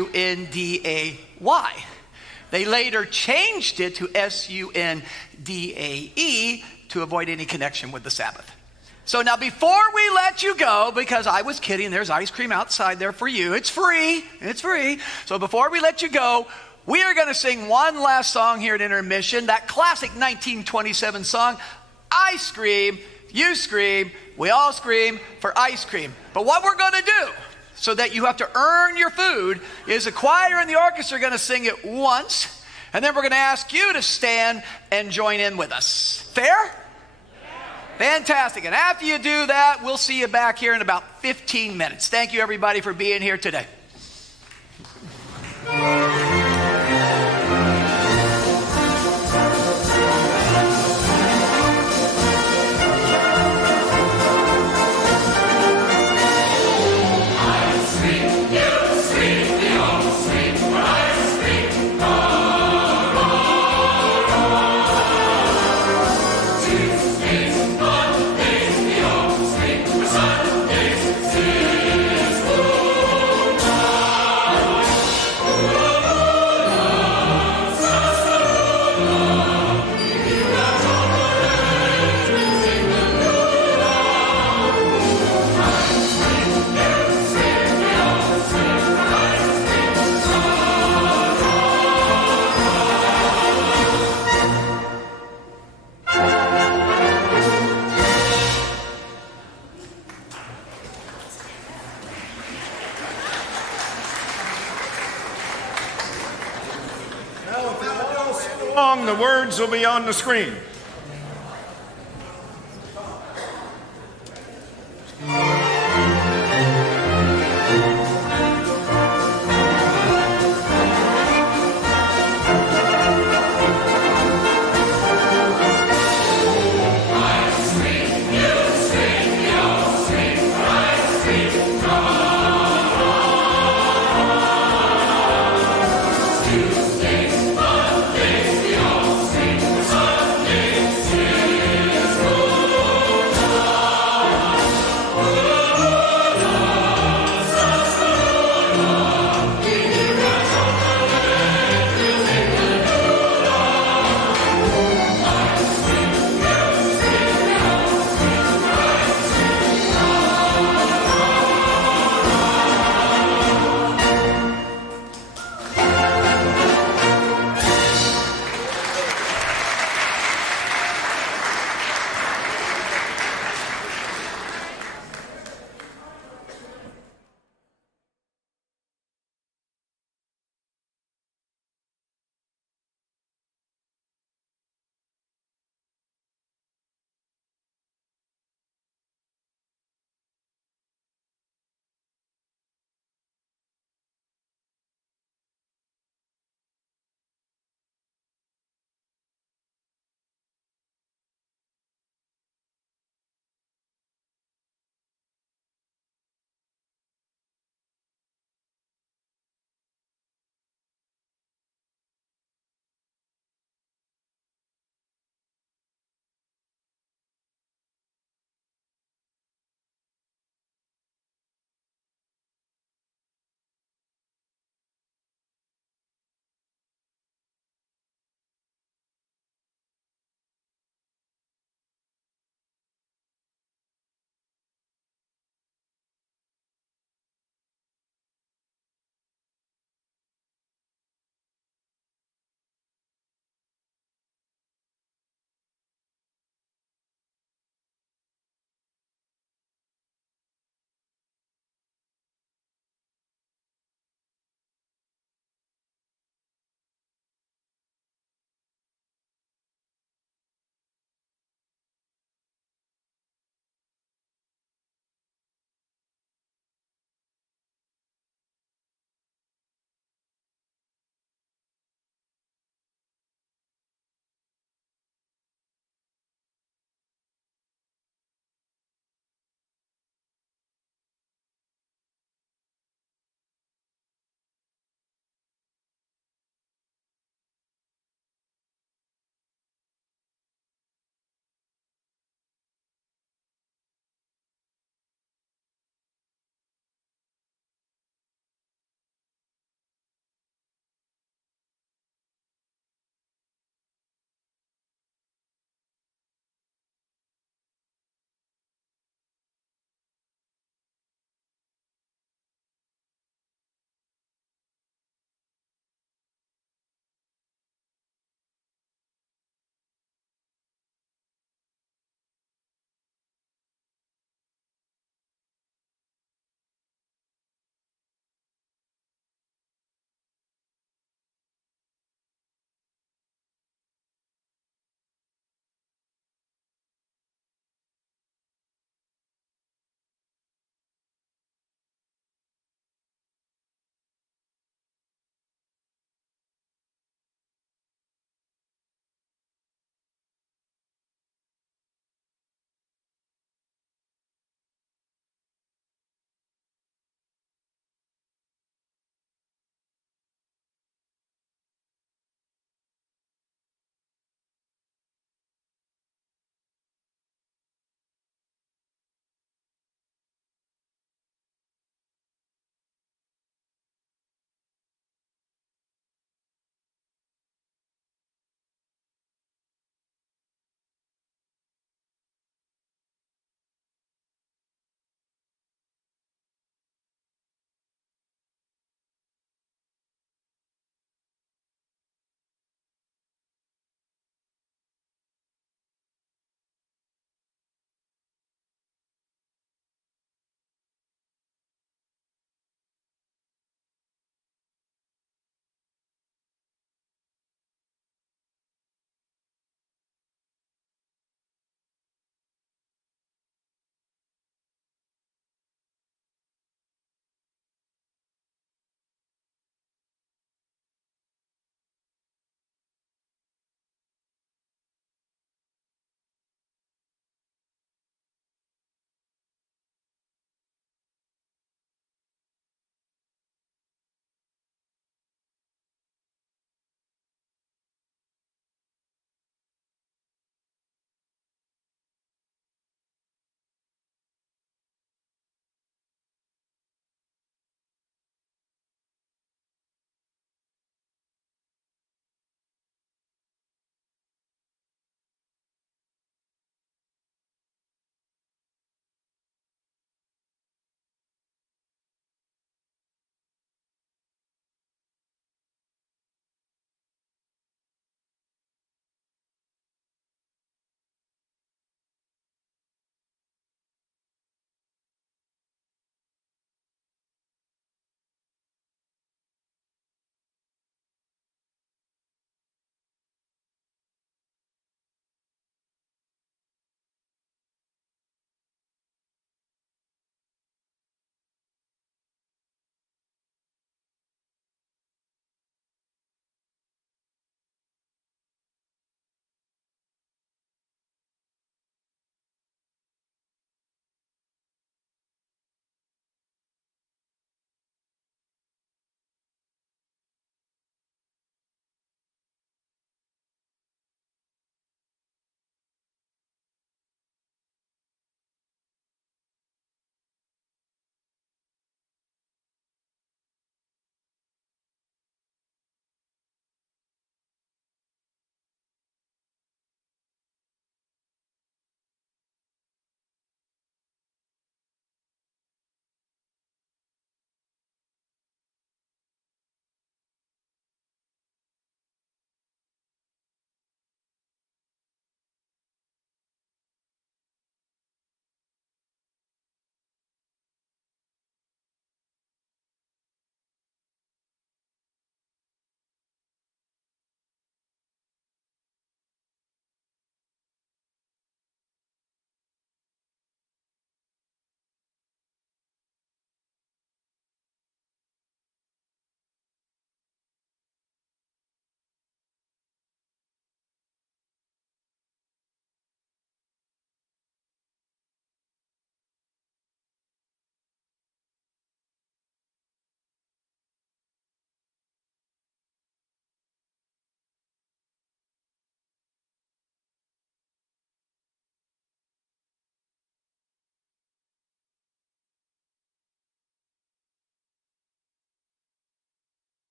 They later changed it to S-U-N-D-A-E to avoid any connection with the Sabbath. So now before we let you go, because I was kidding, there's ice cream outside there for you. It's free. It's free. So before we let you go, we are going to sing one last song here at intermission, that classic 1927 song, I Scream, You Scream, We All Scream for Ice Cream. But what we're going to do, so that you have to earn your food, is the choir and the orchestra are going to sing it once, and then we're going to ask you to stand and join in with us. Fair? Fantastic. And after you do that, we'll see you back here in about 15 minutes. Thank you, everybody, for being here today. The words will be on the screen. Tuesdays, Mondays, we all scream. Sundays,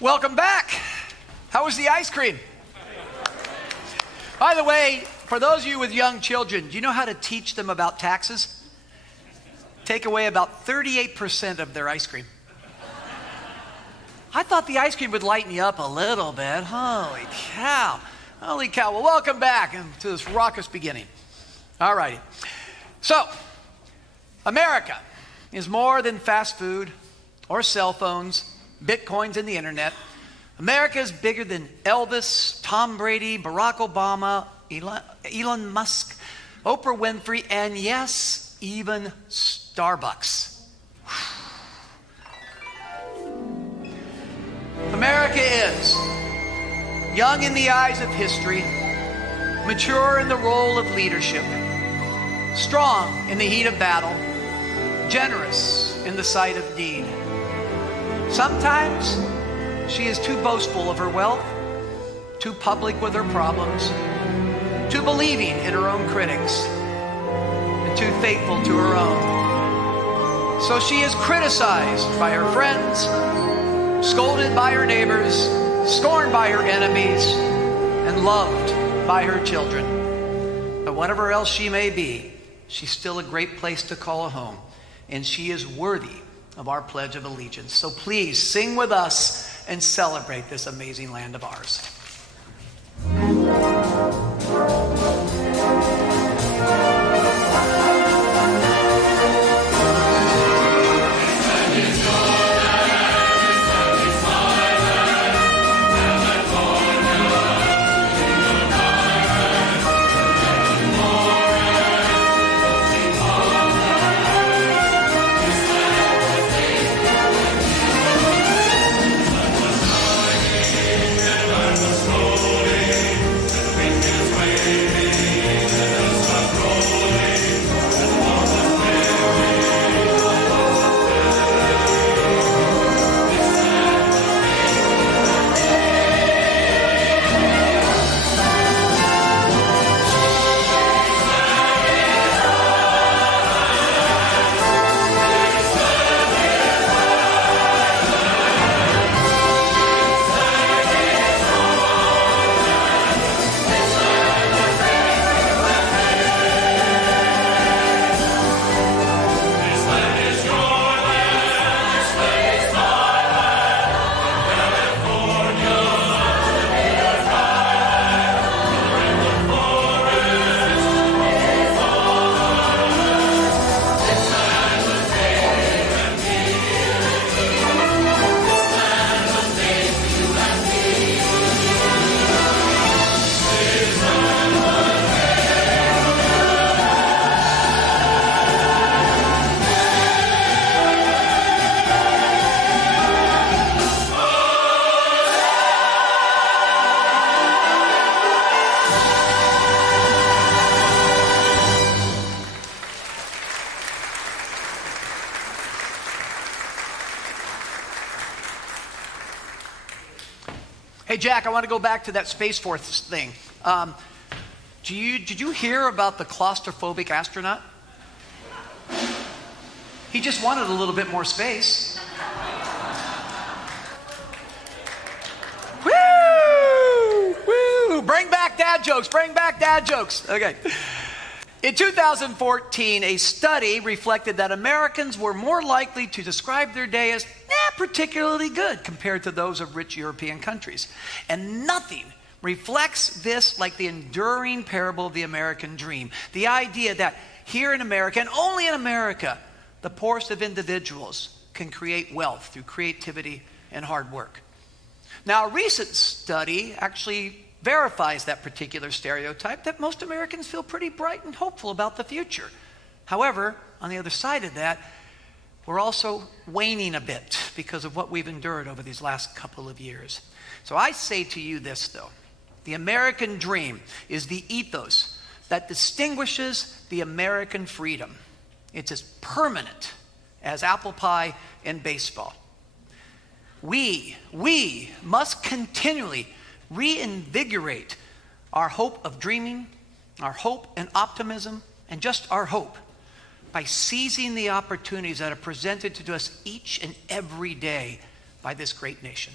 Welcome back. How was the ice cream? By the way, for those of you with young children, do you know how to teach them about taxes? Take away about 38% of their ice cream. I thought the ice cream would lighten you up a little bit. Holy cow. Holy cow. Well, welcome back to this raucous beginning. All righty. So, America is more than fast food or cell phones, bitcoins, and the internet. America is bigger than Elvis, Tom Brady, Barack Obama, Elon Musk, Oprah Winfrey, and yes, even Starbucks. America is young in the eyes of history, mature in the role of leadership, strong in the heat of battle, generous in the sight of need. Sometimes she is too boastful of her wealth, too public with her problems, too believing in her own critics, and too faithful to her own. So she is criticized by her friends, scolded by her neighbors, scorned by her enemies, and loved by her children. But whatever else she may be, she's still a great place to call a home, and she is worthy of our Pledge of Allegiance. So please sing with us and celebrate this amazing land of ours. Hey, Jack, I want to go back to that Space Force thing. Did you hear about the claustrophobic astronaut? He just wanted a little bit more space. Woo! Woo! Bring back dad jokes. Bring back dad jokes. Okay. In 2014, a study reflected that Americans were more likely to describe their day as particularly good compared to those of rich European countries. And nothing reflects this like the enduring parable of the American dream. The idea that here in America, and only in America, the poorest of individuals can create wealth through creativity and hard work. Now, a recent study actually verifies that particular stereotype, that most Americans feel pretty bright and hopeful about the future. However, on the other side of that, we're also waning a bit because of what we've endured over these last couple of years. So I say to you this, though. The American dream is the ethos that distinguishes the American freedom. It's as permanent as apple pie and baseball. We must continually reinvigorate our hope of dreaming, our hope and optimism, and just our hope, by seizing the opportunities that are presented to us each and every day by this great nation.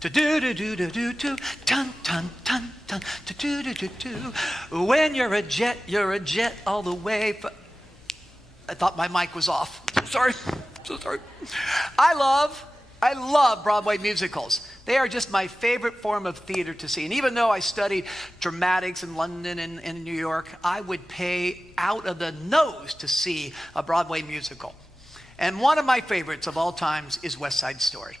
Do-do-do-do-do-do, dun, dun, dun, dun, do-do-do-do-do. When you're a jet all the way. I thought my mic was off. Sorry, so sorry. I love Broadway musicals. They are just my favorite form of theater to see. And even though I studied dramatics in London and in New York, I would pay out of the nose to see a Broadway musical. And one of my favorites of all times is West Side Story.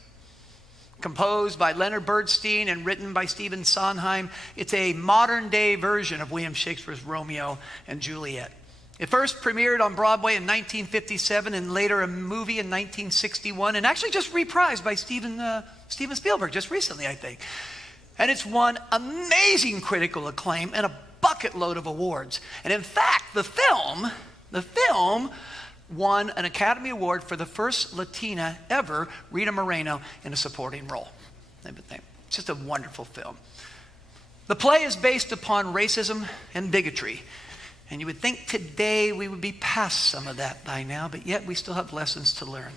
Composed by Leonard Bernstein and written by Stephen Sondheim, it's a modern-day version of William Shakespeare's Romeo and Juliet. It first premiered on Broadway in 1957 and later a movie in 1961, and actually just reprised by Steven Spielberg just recently, I think. And it's won amazing critical acclaim and a bucket load of awards. And in fact, the film won an Academy Award for the first Latina ever, Rita Moreno, in a supporting role. It's just a wonderful film. The play is based upon racism and bigotry. And you would think today we would be past some of that by now, but yet we still have lessons to learn.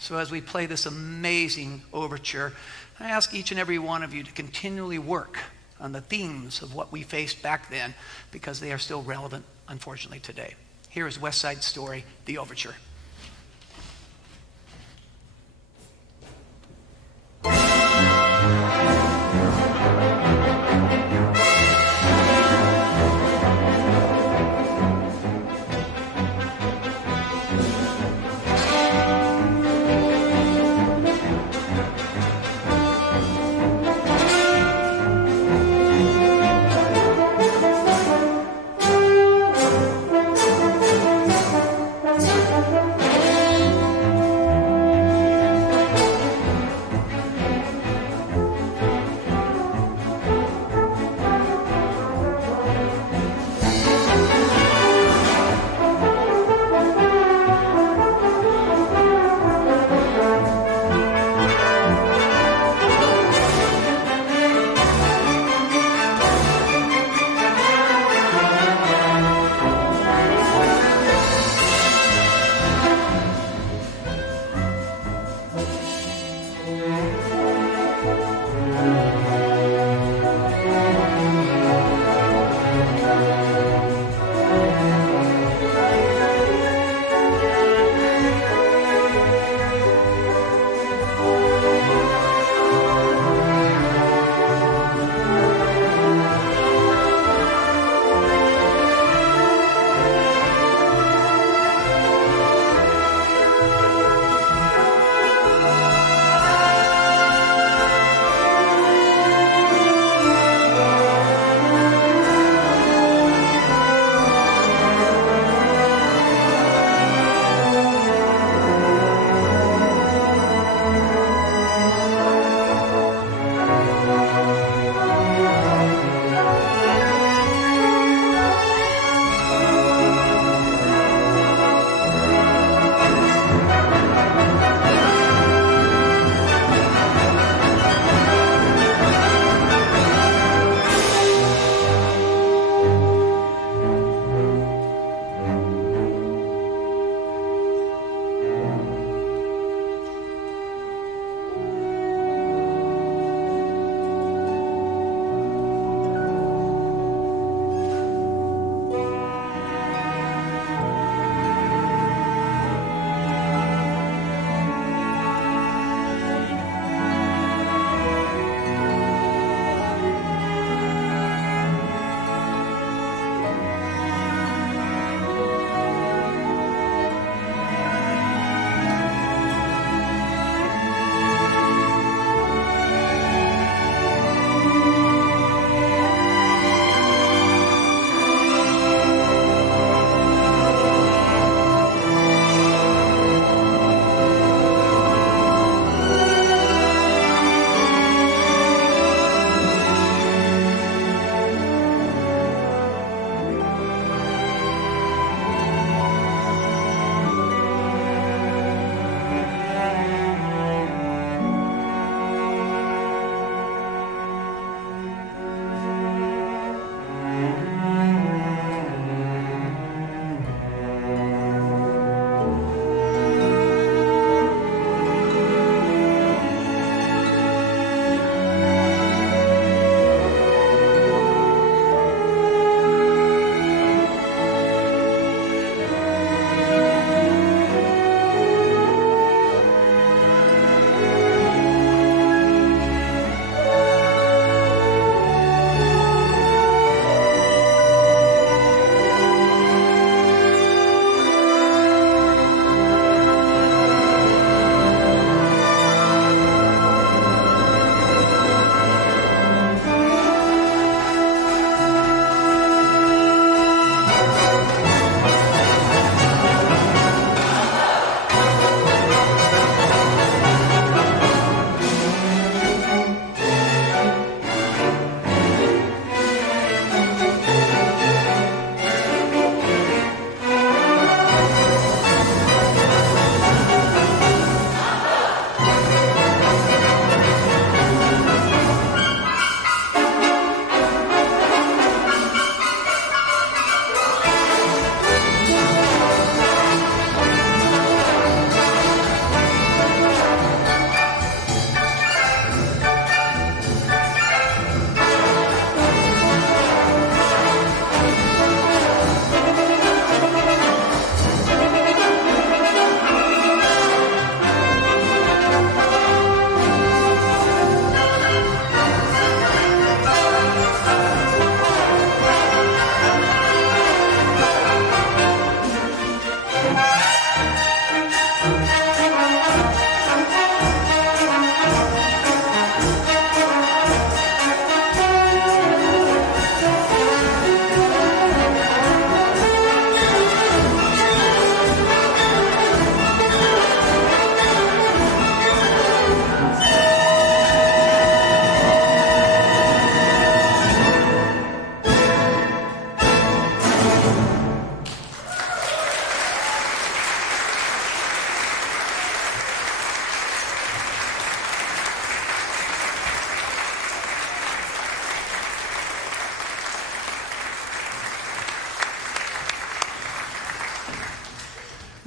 So as we play this amazing overture, I ask each and every one of you to continually work on the themes of what we faced back then, because they are still relevant, unfortunately, today. Here is West Side Story, the overture.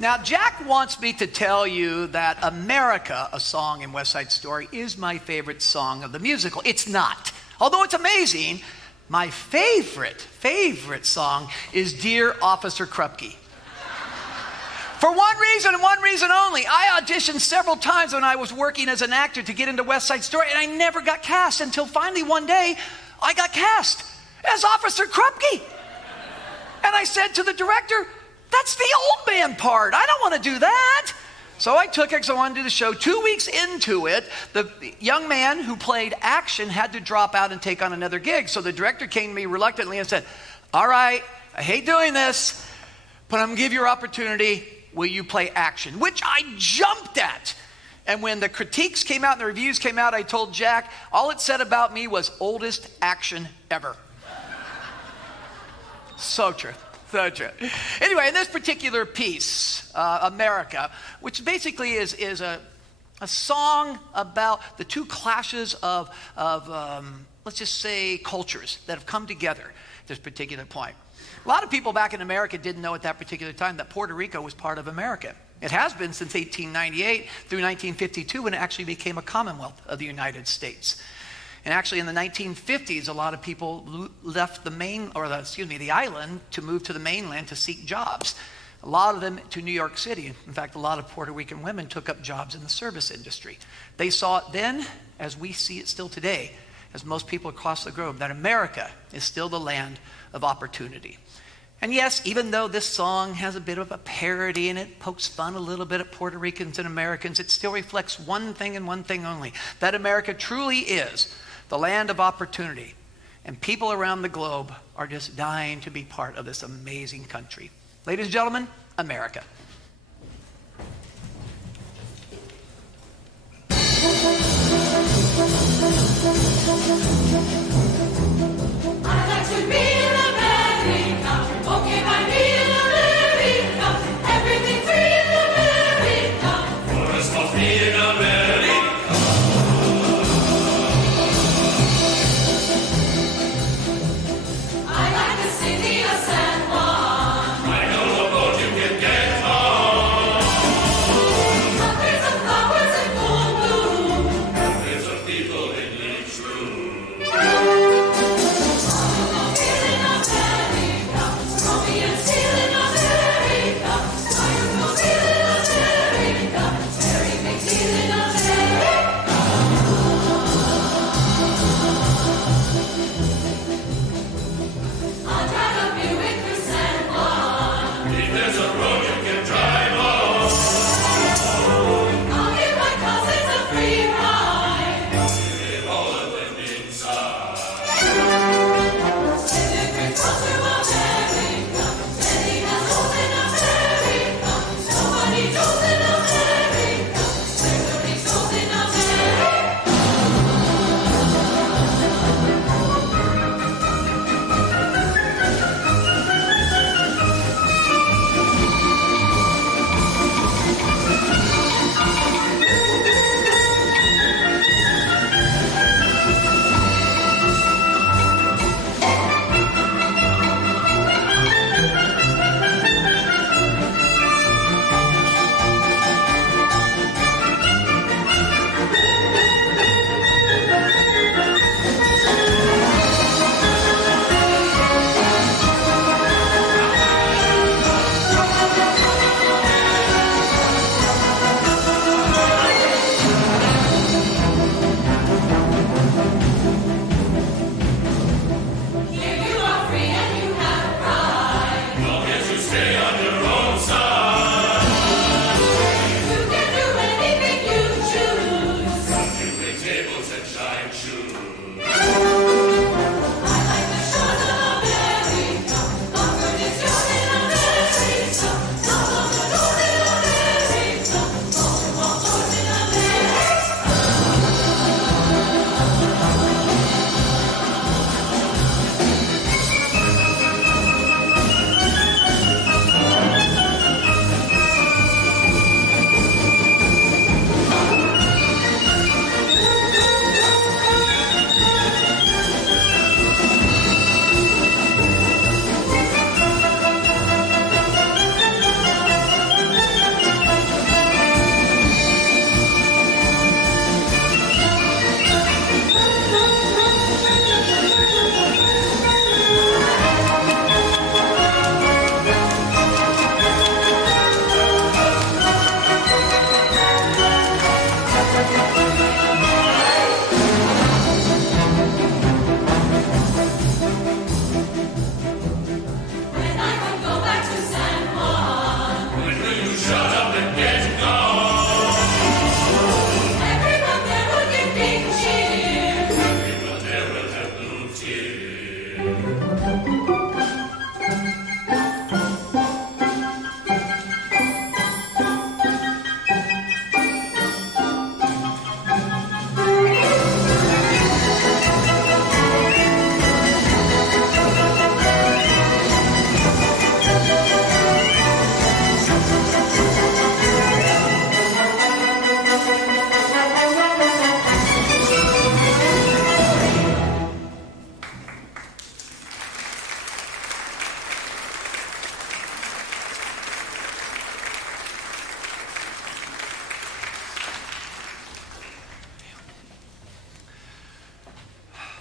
Now, Jack wants me to tell you that America, a song in West Side Story, is my favorite song of the musical. It's not. Although it's amazing, my favorite song is Dear Officer Krupke. For one reason and one reason only. I auditioned several times when I was working as an actor to get into West Side Story, and I never got cast until finally one day I got cast as Officer Krupke. And I said to the director, that's the old man part. I don't want to do that. So I took it because I wanted to do the show. 2 weeks into it, the young man who played Action had to drop out and take on another gig. So the director came to me reluctantly and said, all right, I hate doing this, but I'm going to give you your opportunity. Will you play Action? Which I jumped at. And when the critiques came out and the reviews came out, I told Jack, all it said about me was oldest action ever. So true. So true. Anyway, in this particular piece, America, which basically is a song about the two clashes of let's just say, cultures that have come together at this particular point. A lot of people back in America didn't know at that particular time that Puerto Rico was part of America. It has been since 1898 through 1952 when it actually became a Commonwealth of the United States. And actually in the 1950s, a lot of people left the island to move to the mainland to seek jobs. A lot of them to New York City. In fact, a lot of Puerto Rican women took up jobs in the service industry. They saw it then, as we see it still today, as most people across the globe, that America is still the land of opportunity. And yes, even though this song has a bit of a parody in it, pokes fun a little bit at Puerto Ricans and Americans, it still reflects one thing and one thing only, that America truly is the land of opportunity. And people around the globe are just dying to be part of this amazing country. Ladies and gentlemen, America. I like to be in America. Okay, I be in America. Everything free in America. For us all free in America. I like the city of San Juan. I know a boat you can get on.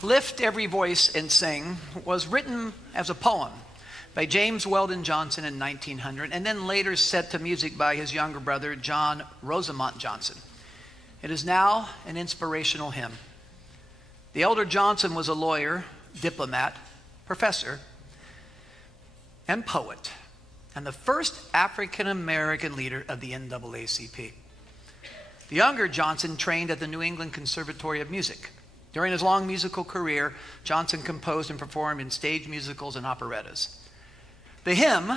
Lift Every Voice and Sing was written as a poem by James Weldon Johnson in 1900 and then later set to music by his younger brother, John Rosamond Johnson. It is now an inspirational hymn. The elder Johnson was a lawyer, diplomat, professor, and poet, and the first African-American leader of the NAACP. The younger Johnson trained at the New England Conservatory of Music. During his long musical career, Johnson composed and performed in stage musicals and operettas. The hymn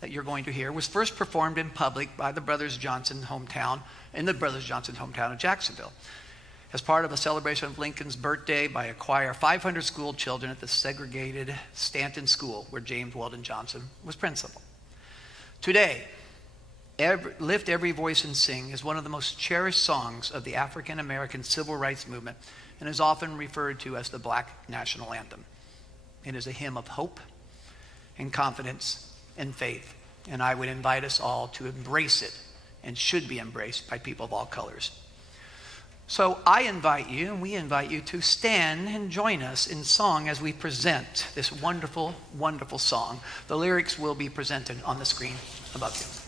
that you're going to hear was first performed in public by the Brothers Johnson hometown, in the Brothers Johnson hometown of Jacksonville, as part of a celebration of Lincoln's birthday by a choir of 500 school children at the segregated Stanton School, where James Weldon Johnson was principal. Today, Lift Every Voice and Sing is one of the most cherished songs of the African American civil rights movement and is often referred to as the Black National Anthem. It is a hymn of hope and confidence and faith, and I would invite us all to embrace it and should be embraced by people of all colors. So I invite you, and we invite you to stand and join us in song as we present this wonderful, wonderful song. The lyrics will be presented on the screen above you.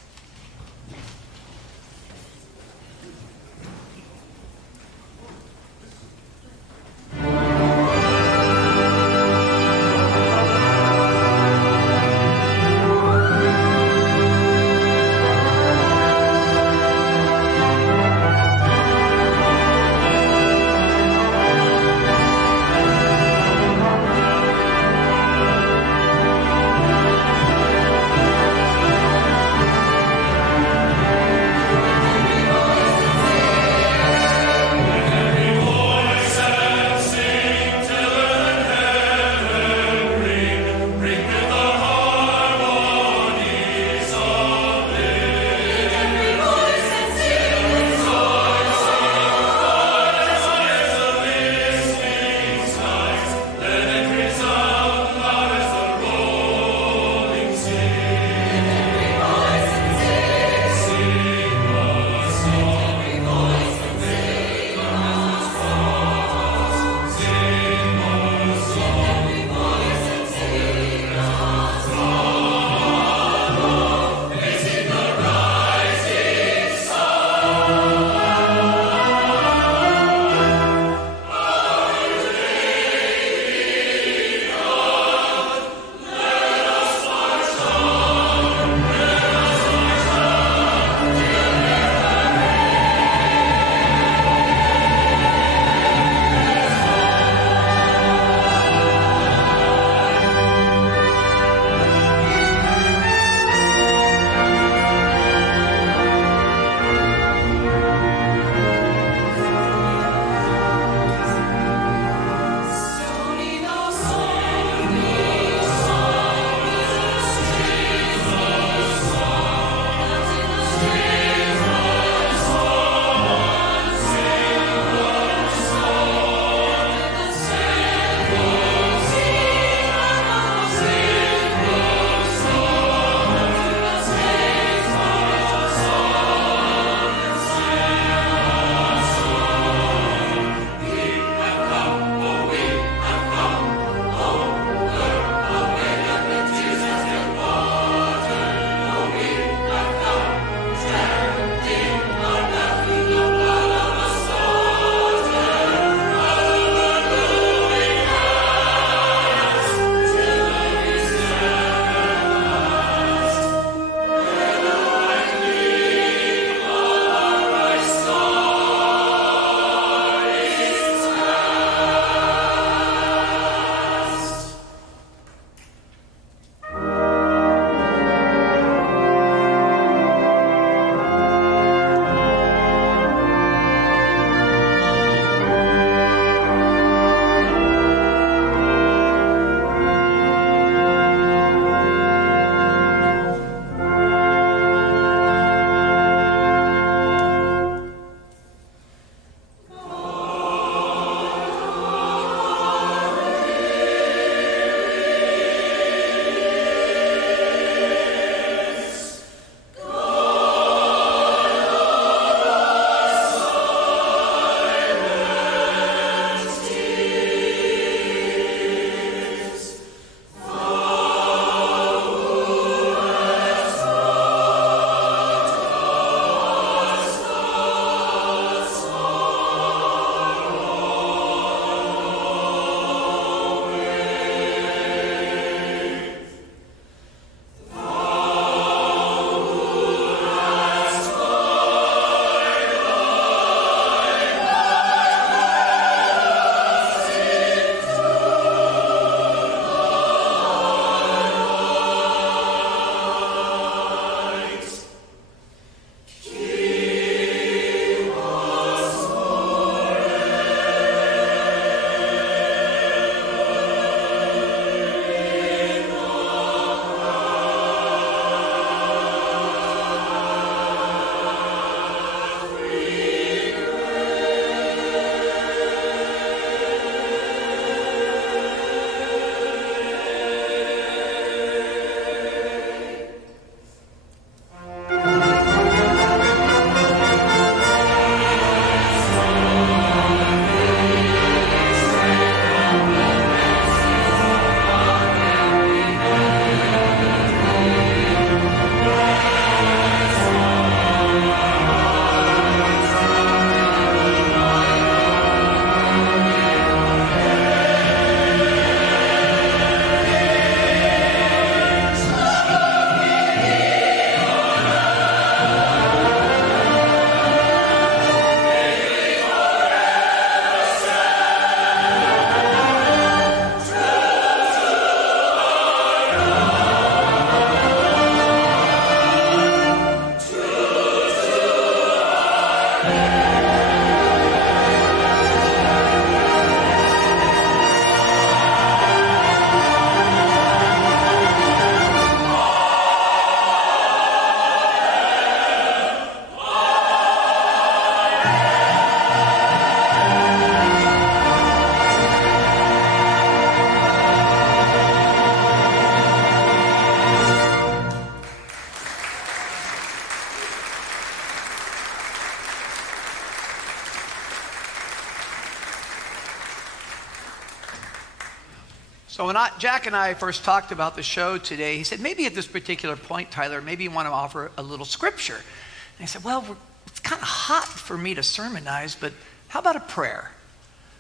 So when Jack and I first talked about the show today, he said, maybe at this particular point, Tyler, maybe you want to offer a little scripture. And I said, well, it's kind of hot for me to sermonize, but how about a prayer?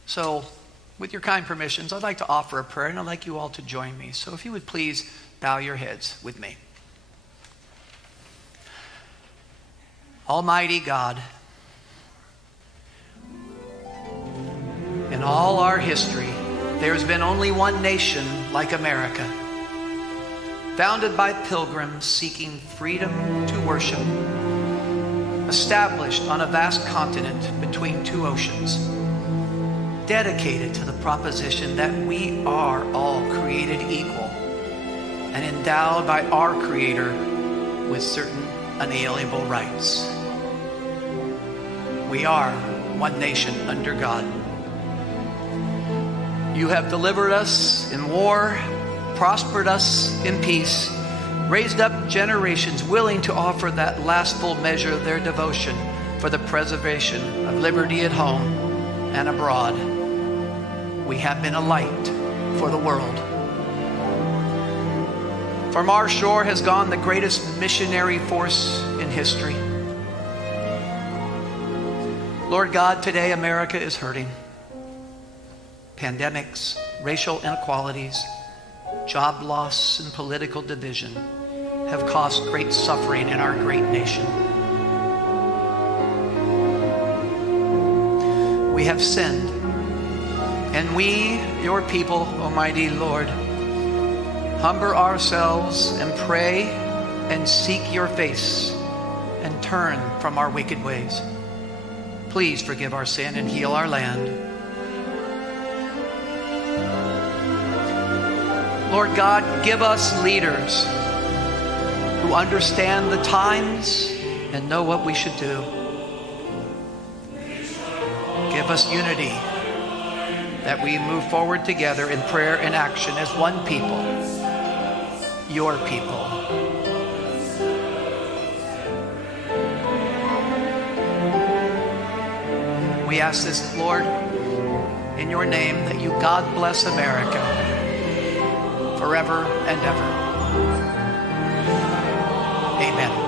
So with your kind permissions, I'd like to offer a prayer, and I'd like you all to join me. So if you would please bow your heads with me. Almighty God, in all our history, there's been only one nation like America, founded by pilgrims seeking freedom to worship, established on a vast continent between two oceans, dedicated to the proposition that we are all created equal and endowed by our Creator with certain unalienable rights. We are one nation under God. You have delivered us in war, prospered us in peace, raised up generations willing to offer that last full measure of their devotion for the preservation of liberty at home and abroad. We have been a light for the world. From our shore has gone the greatest missionary force in history. Lord God, today America is hurting. Pandemics, racial inequalities, job loss, and political division have caused great suffering in our great nation. We have sinned, and we, your people, Almighty Lord, humble ourselves and pray and seek your face and turn from our wicked ways. Please forgive our sin and heal our land. Lord God, give us leaders who understand the times and know what we should do. Give us unity that we move forward together in prayer and action as one people, your people. We ask this, Lord, in your name, that you, God, bless America forever and ever. Amen.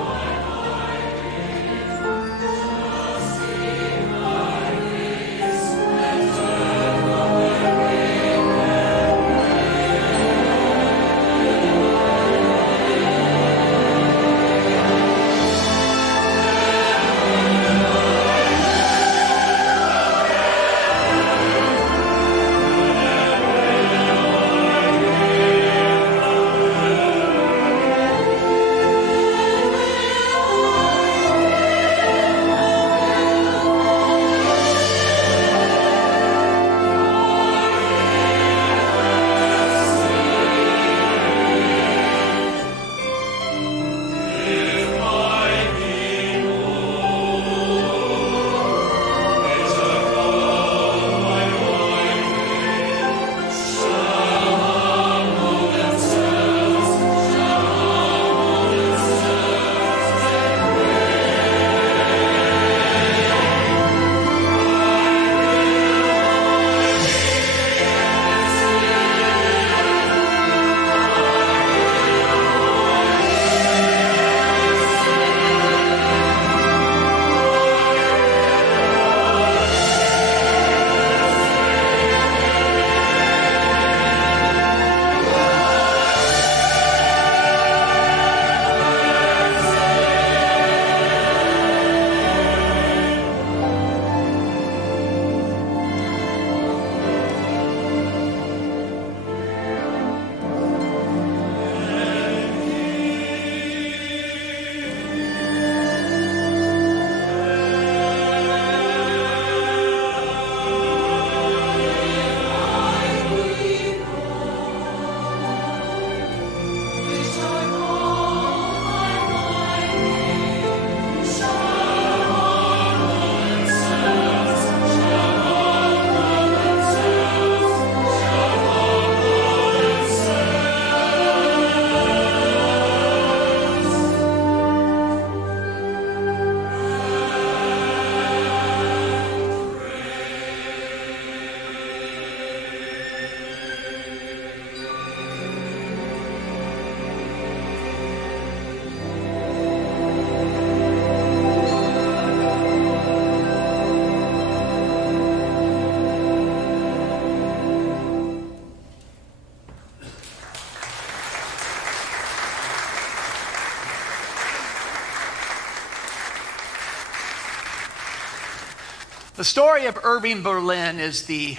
The story of Irving Berlin is the,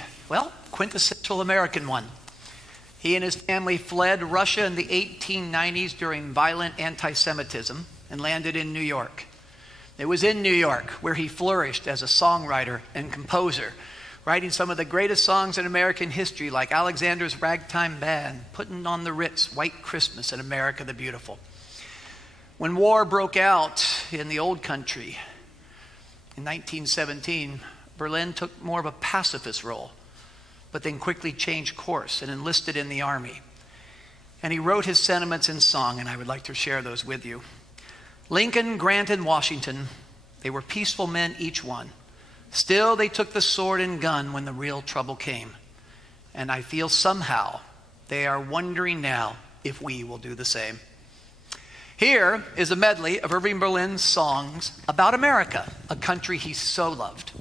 quintessential American one. He and his family fled Russia in the 1890s during violent anti-Semitism and landed in New York. It was in New York where he flourished as a songwriter and composer, writing some of the greatest songs in American history like Alexander's Ragtime Band, Putting on the Ritz, White Christmas, and America the Beautiful. When war broke out in the old country in 1917, Berlin took more of a pacifist role, but then quickly changed course and enlisted in the army. And he wrote his sentiments in song, and I would like to share those with you. Lincoln, Grant, and Washington, they were peaceful men, each one. Still, they took the sword and gun when the real trouble came. And I feel somehow they are wondering now if we will do the same. Here is a medley of Irving Berlin's songs about America, a country he so loved.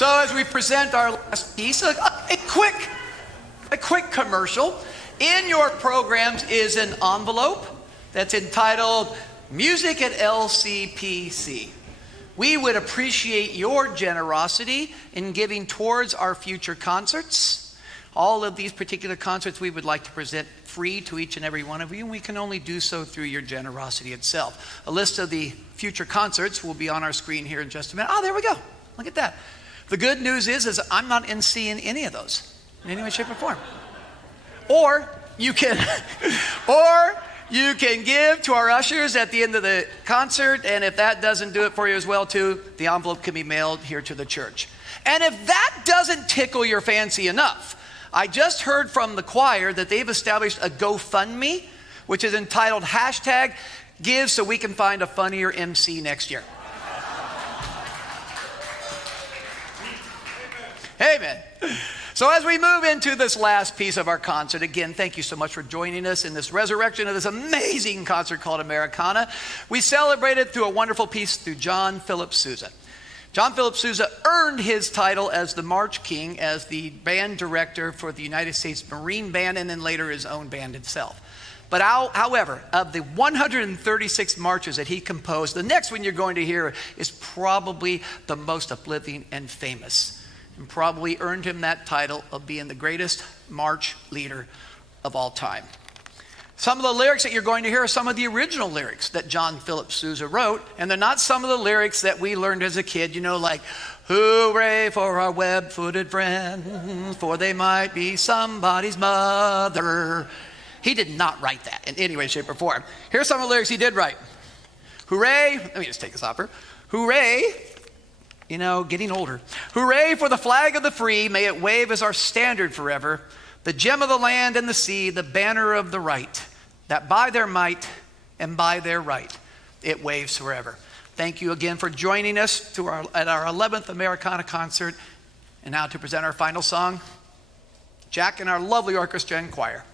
So as we present our last piece, a quick commercial. In your programs is an envelope that's entitled Music at LCPC. We would appreciate your generosity in giving towards our future concerts. All of these particular concerts we would like to present free to each and every one of you, and we can only do so through your generosity itself. A list of the future concerts will be on our screen here in just a minute. Oh, there we go. Look at that. The good news is I'm not emceeing any of those in any way, shape, or form. Or you can give to our ushers at the end of the concert, and if that doesn't do it for you as well too, the envelope can be mailed here to the church. And if that doesn't tickle your fancy enough, I just heard from the choir that they've established a GoFundMe, which is entitled #Give so we can find a funnier MC next year. Amen. So as we move into this last piece of our concert, again, thank you so much for joining us in this resurrection of this amazing concert called Americana. We celebrated through a wonderful piece through John Philip Sousa. John Philip Sousa earned his title as the March King, as the band director for the United States Marine Band, and then later his own band itself. But however, of the 136 marches that he composed, the next one you're going to hear is probably the most uplifting and famous, and probably earned him that title of being the greatest march leader of all time. Some of the lyrics that you're going to hear are some of the original lyrics that John Philip Sousa wrote, and they're not some of the lyrics that we learned as a kid, like, hooray for our web-footed friends, for they might be somebody's mother. He did not write that in any way, shape, or form. Here's some of the lyrics he did write. Hooray, let me just take this off here. Hooray, getting older. Hooray for the flag of the free, may it wave as our standard forever, the gem of the land and the sea, the banner of the right, that by their might and by their right, it waves forever. Thank you again for joining us at our 11th Americana concert. And now to present our final song, Jack and our lovely orchestra and choir.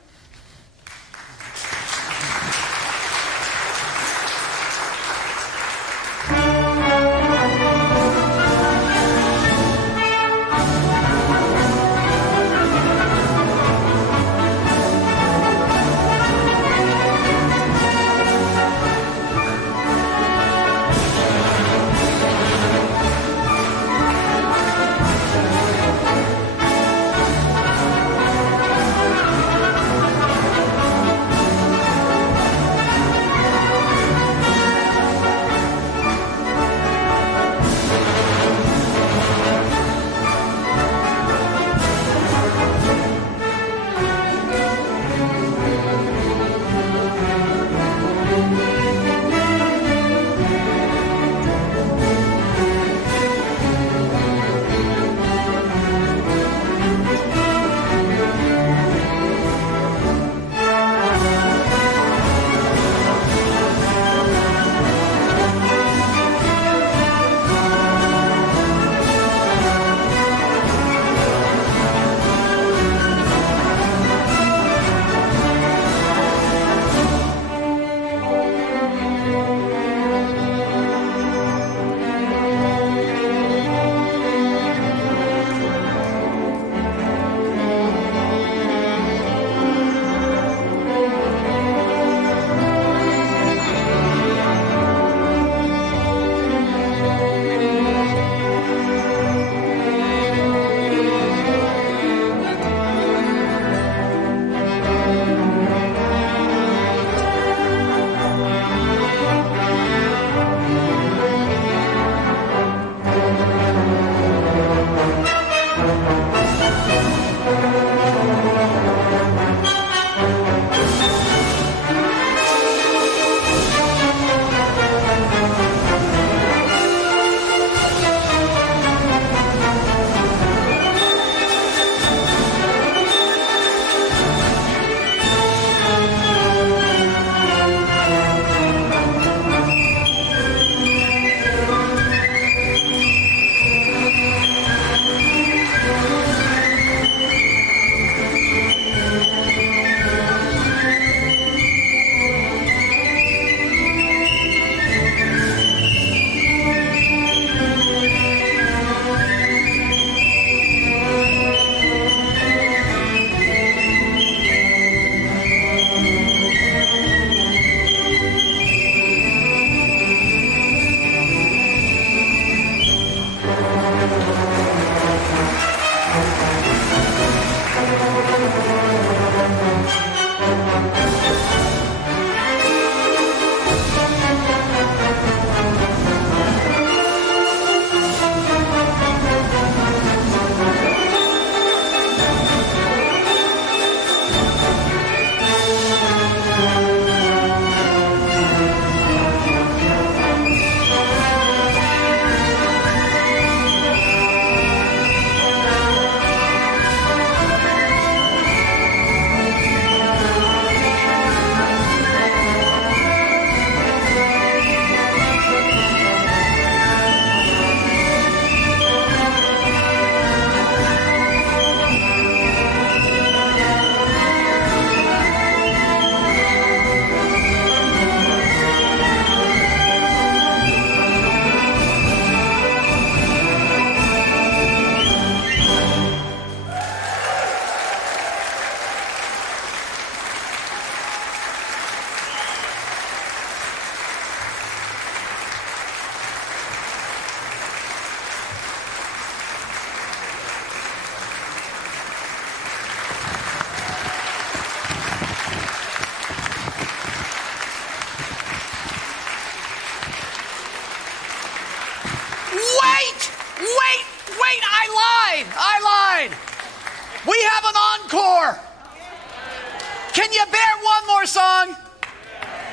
our song?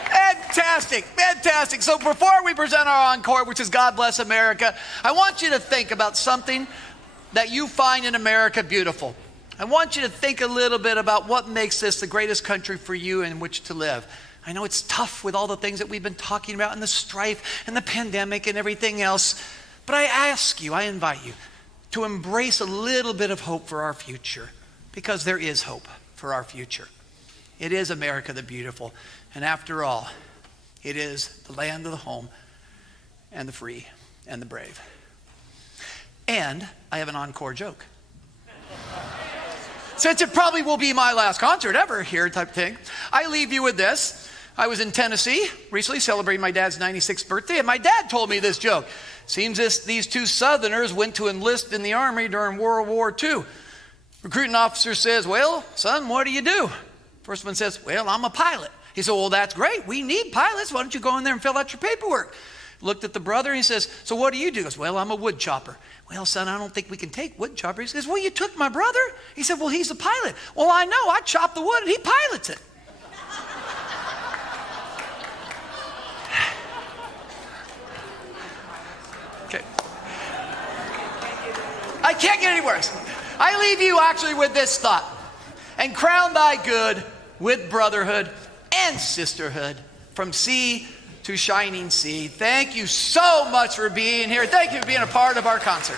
Fantastic, fantastic. So before we present our encore, which is God Bless America, I want you to think about something that you find in America beautiful. I want you to think a little bit about what makes this the greatest country for you in which to live. I know it's tough with all the things that we've been talking about and the strife and the pandemic and everything else, but I ask you, I invite you to embrace a little bit of hope for our future, because there is hope for our future. It is America the beautiful, and after all, it is the land of the home and the free and the brave. And I have an encore joke. Since it probably will be my last concert ever here type thing, I leave you with this. I was in Tennessee recently celebrating my dad's 96th birthday, and my dad told me this joke. Seems these two Southerners went to enlist in the Army during World War II. Recruiting officer says, well, son, what do you do? First one says, well, I'm a pilot. He said, well, that's great. We need pilots. Why don't you go in there and fill out your paperwork? Looked at the brother and he says, so what do you do? He goes, well, I'm a wood chopper. Well, son, I don't think we can take wood chopper. He says, well, you took my brother. He said, well, he's a pilot. Well, I know. I chop the wood and he pilots it. Okay. I can't get any worse. I leave you actually with this thought. And crown thy good with brotherhood and sisterhood from sea to shining sea. Thank you so much for being here. Thank you for being a part of our concert.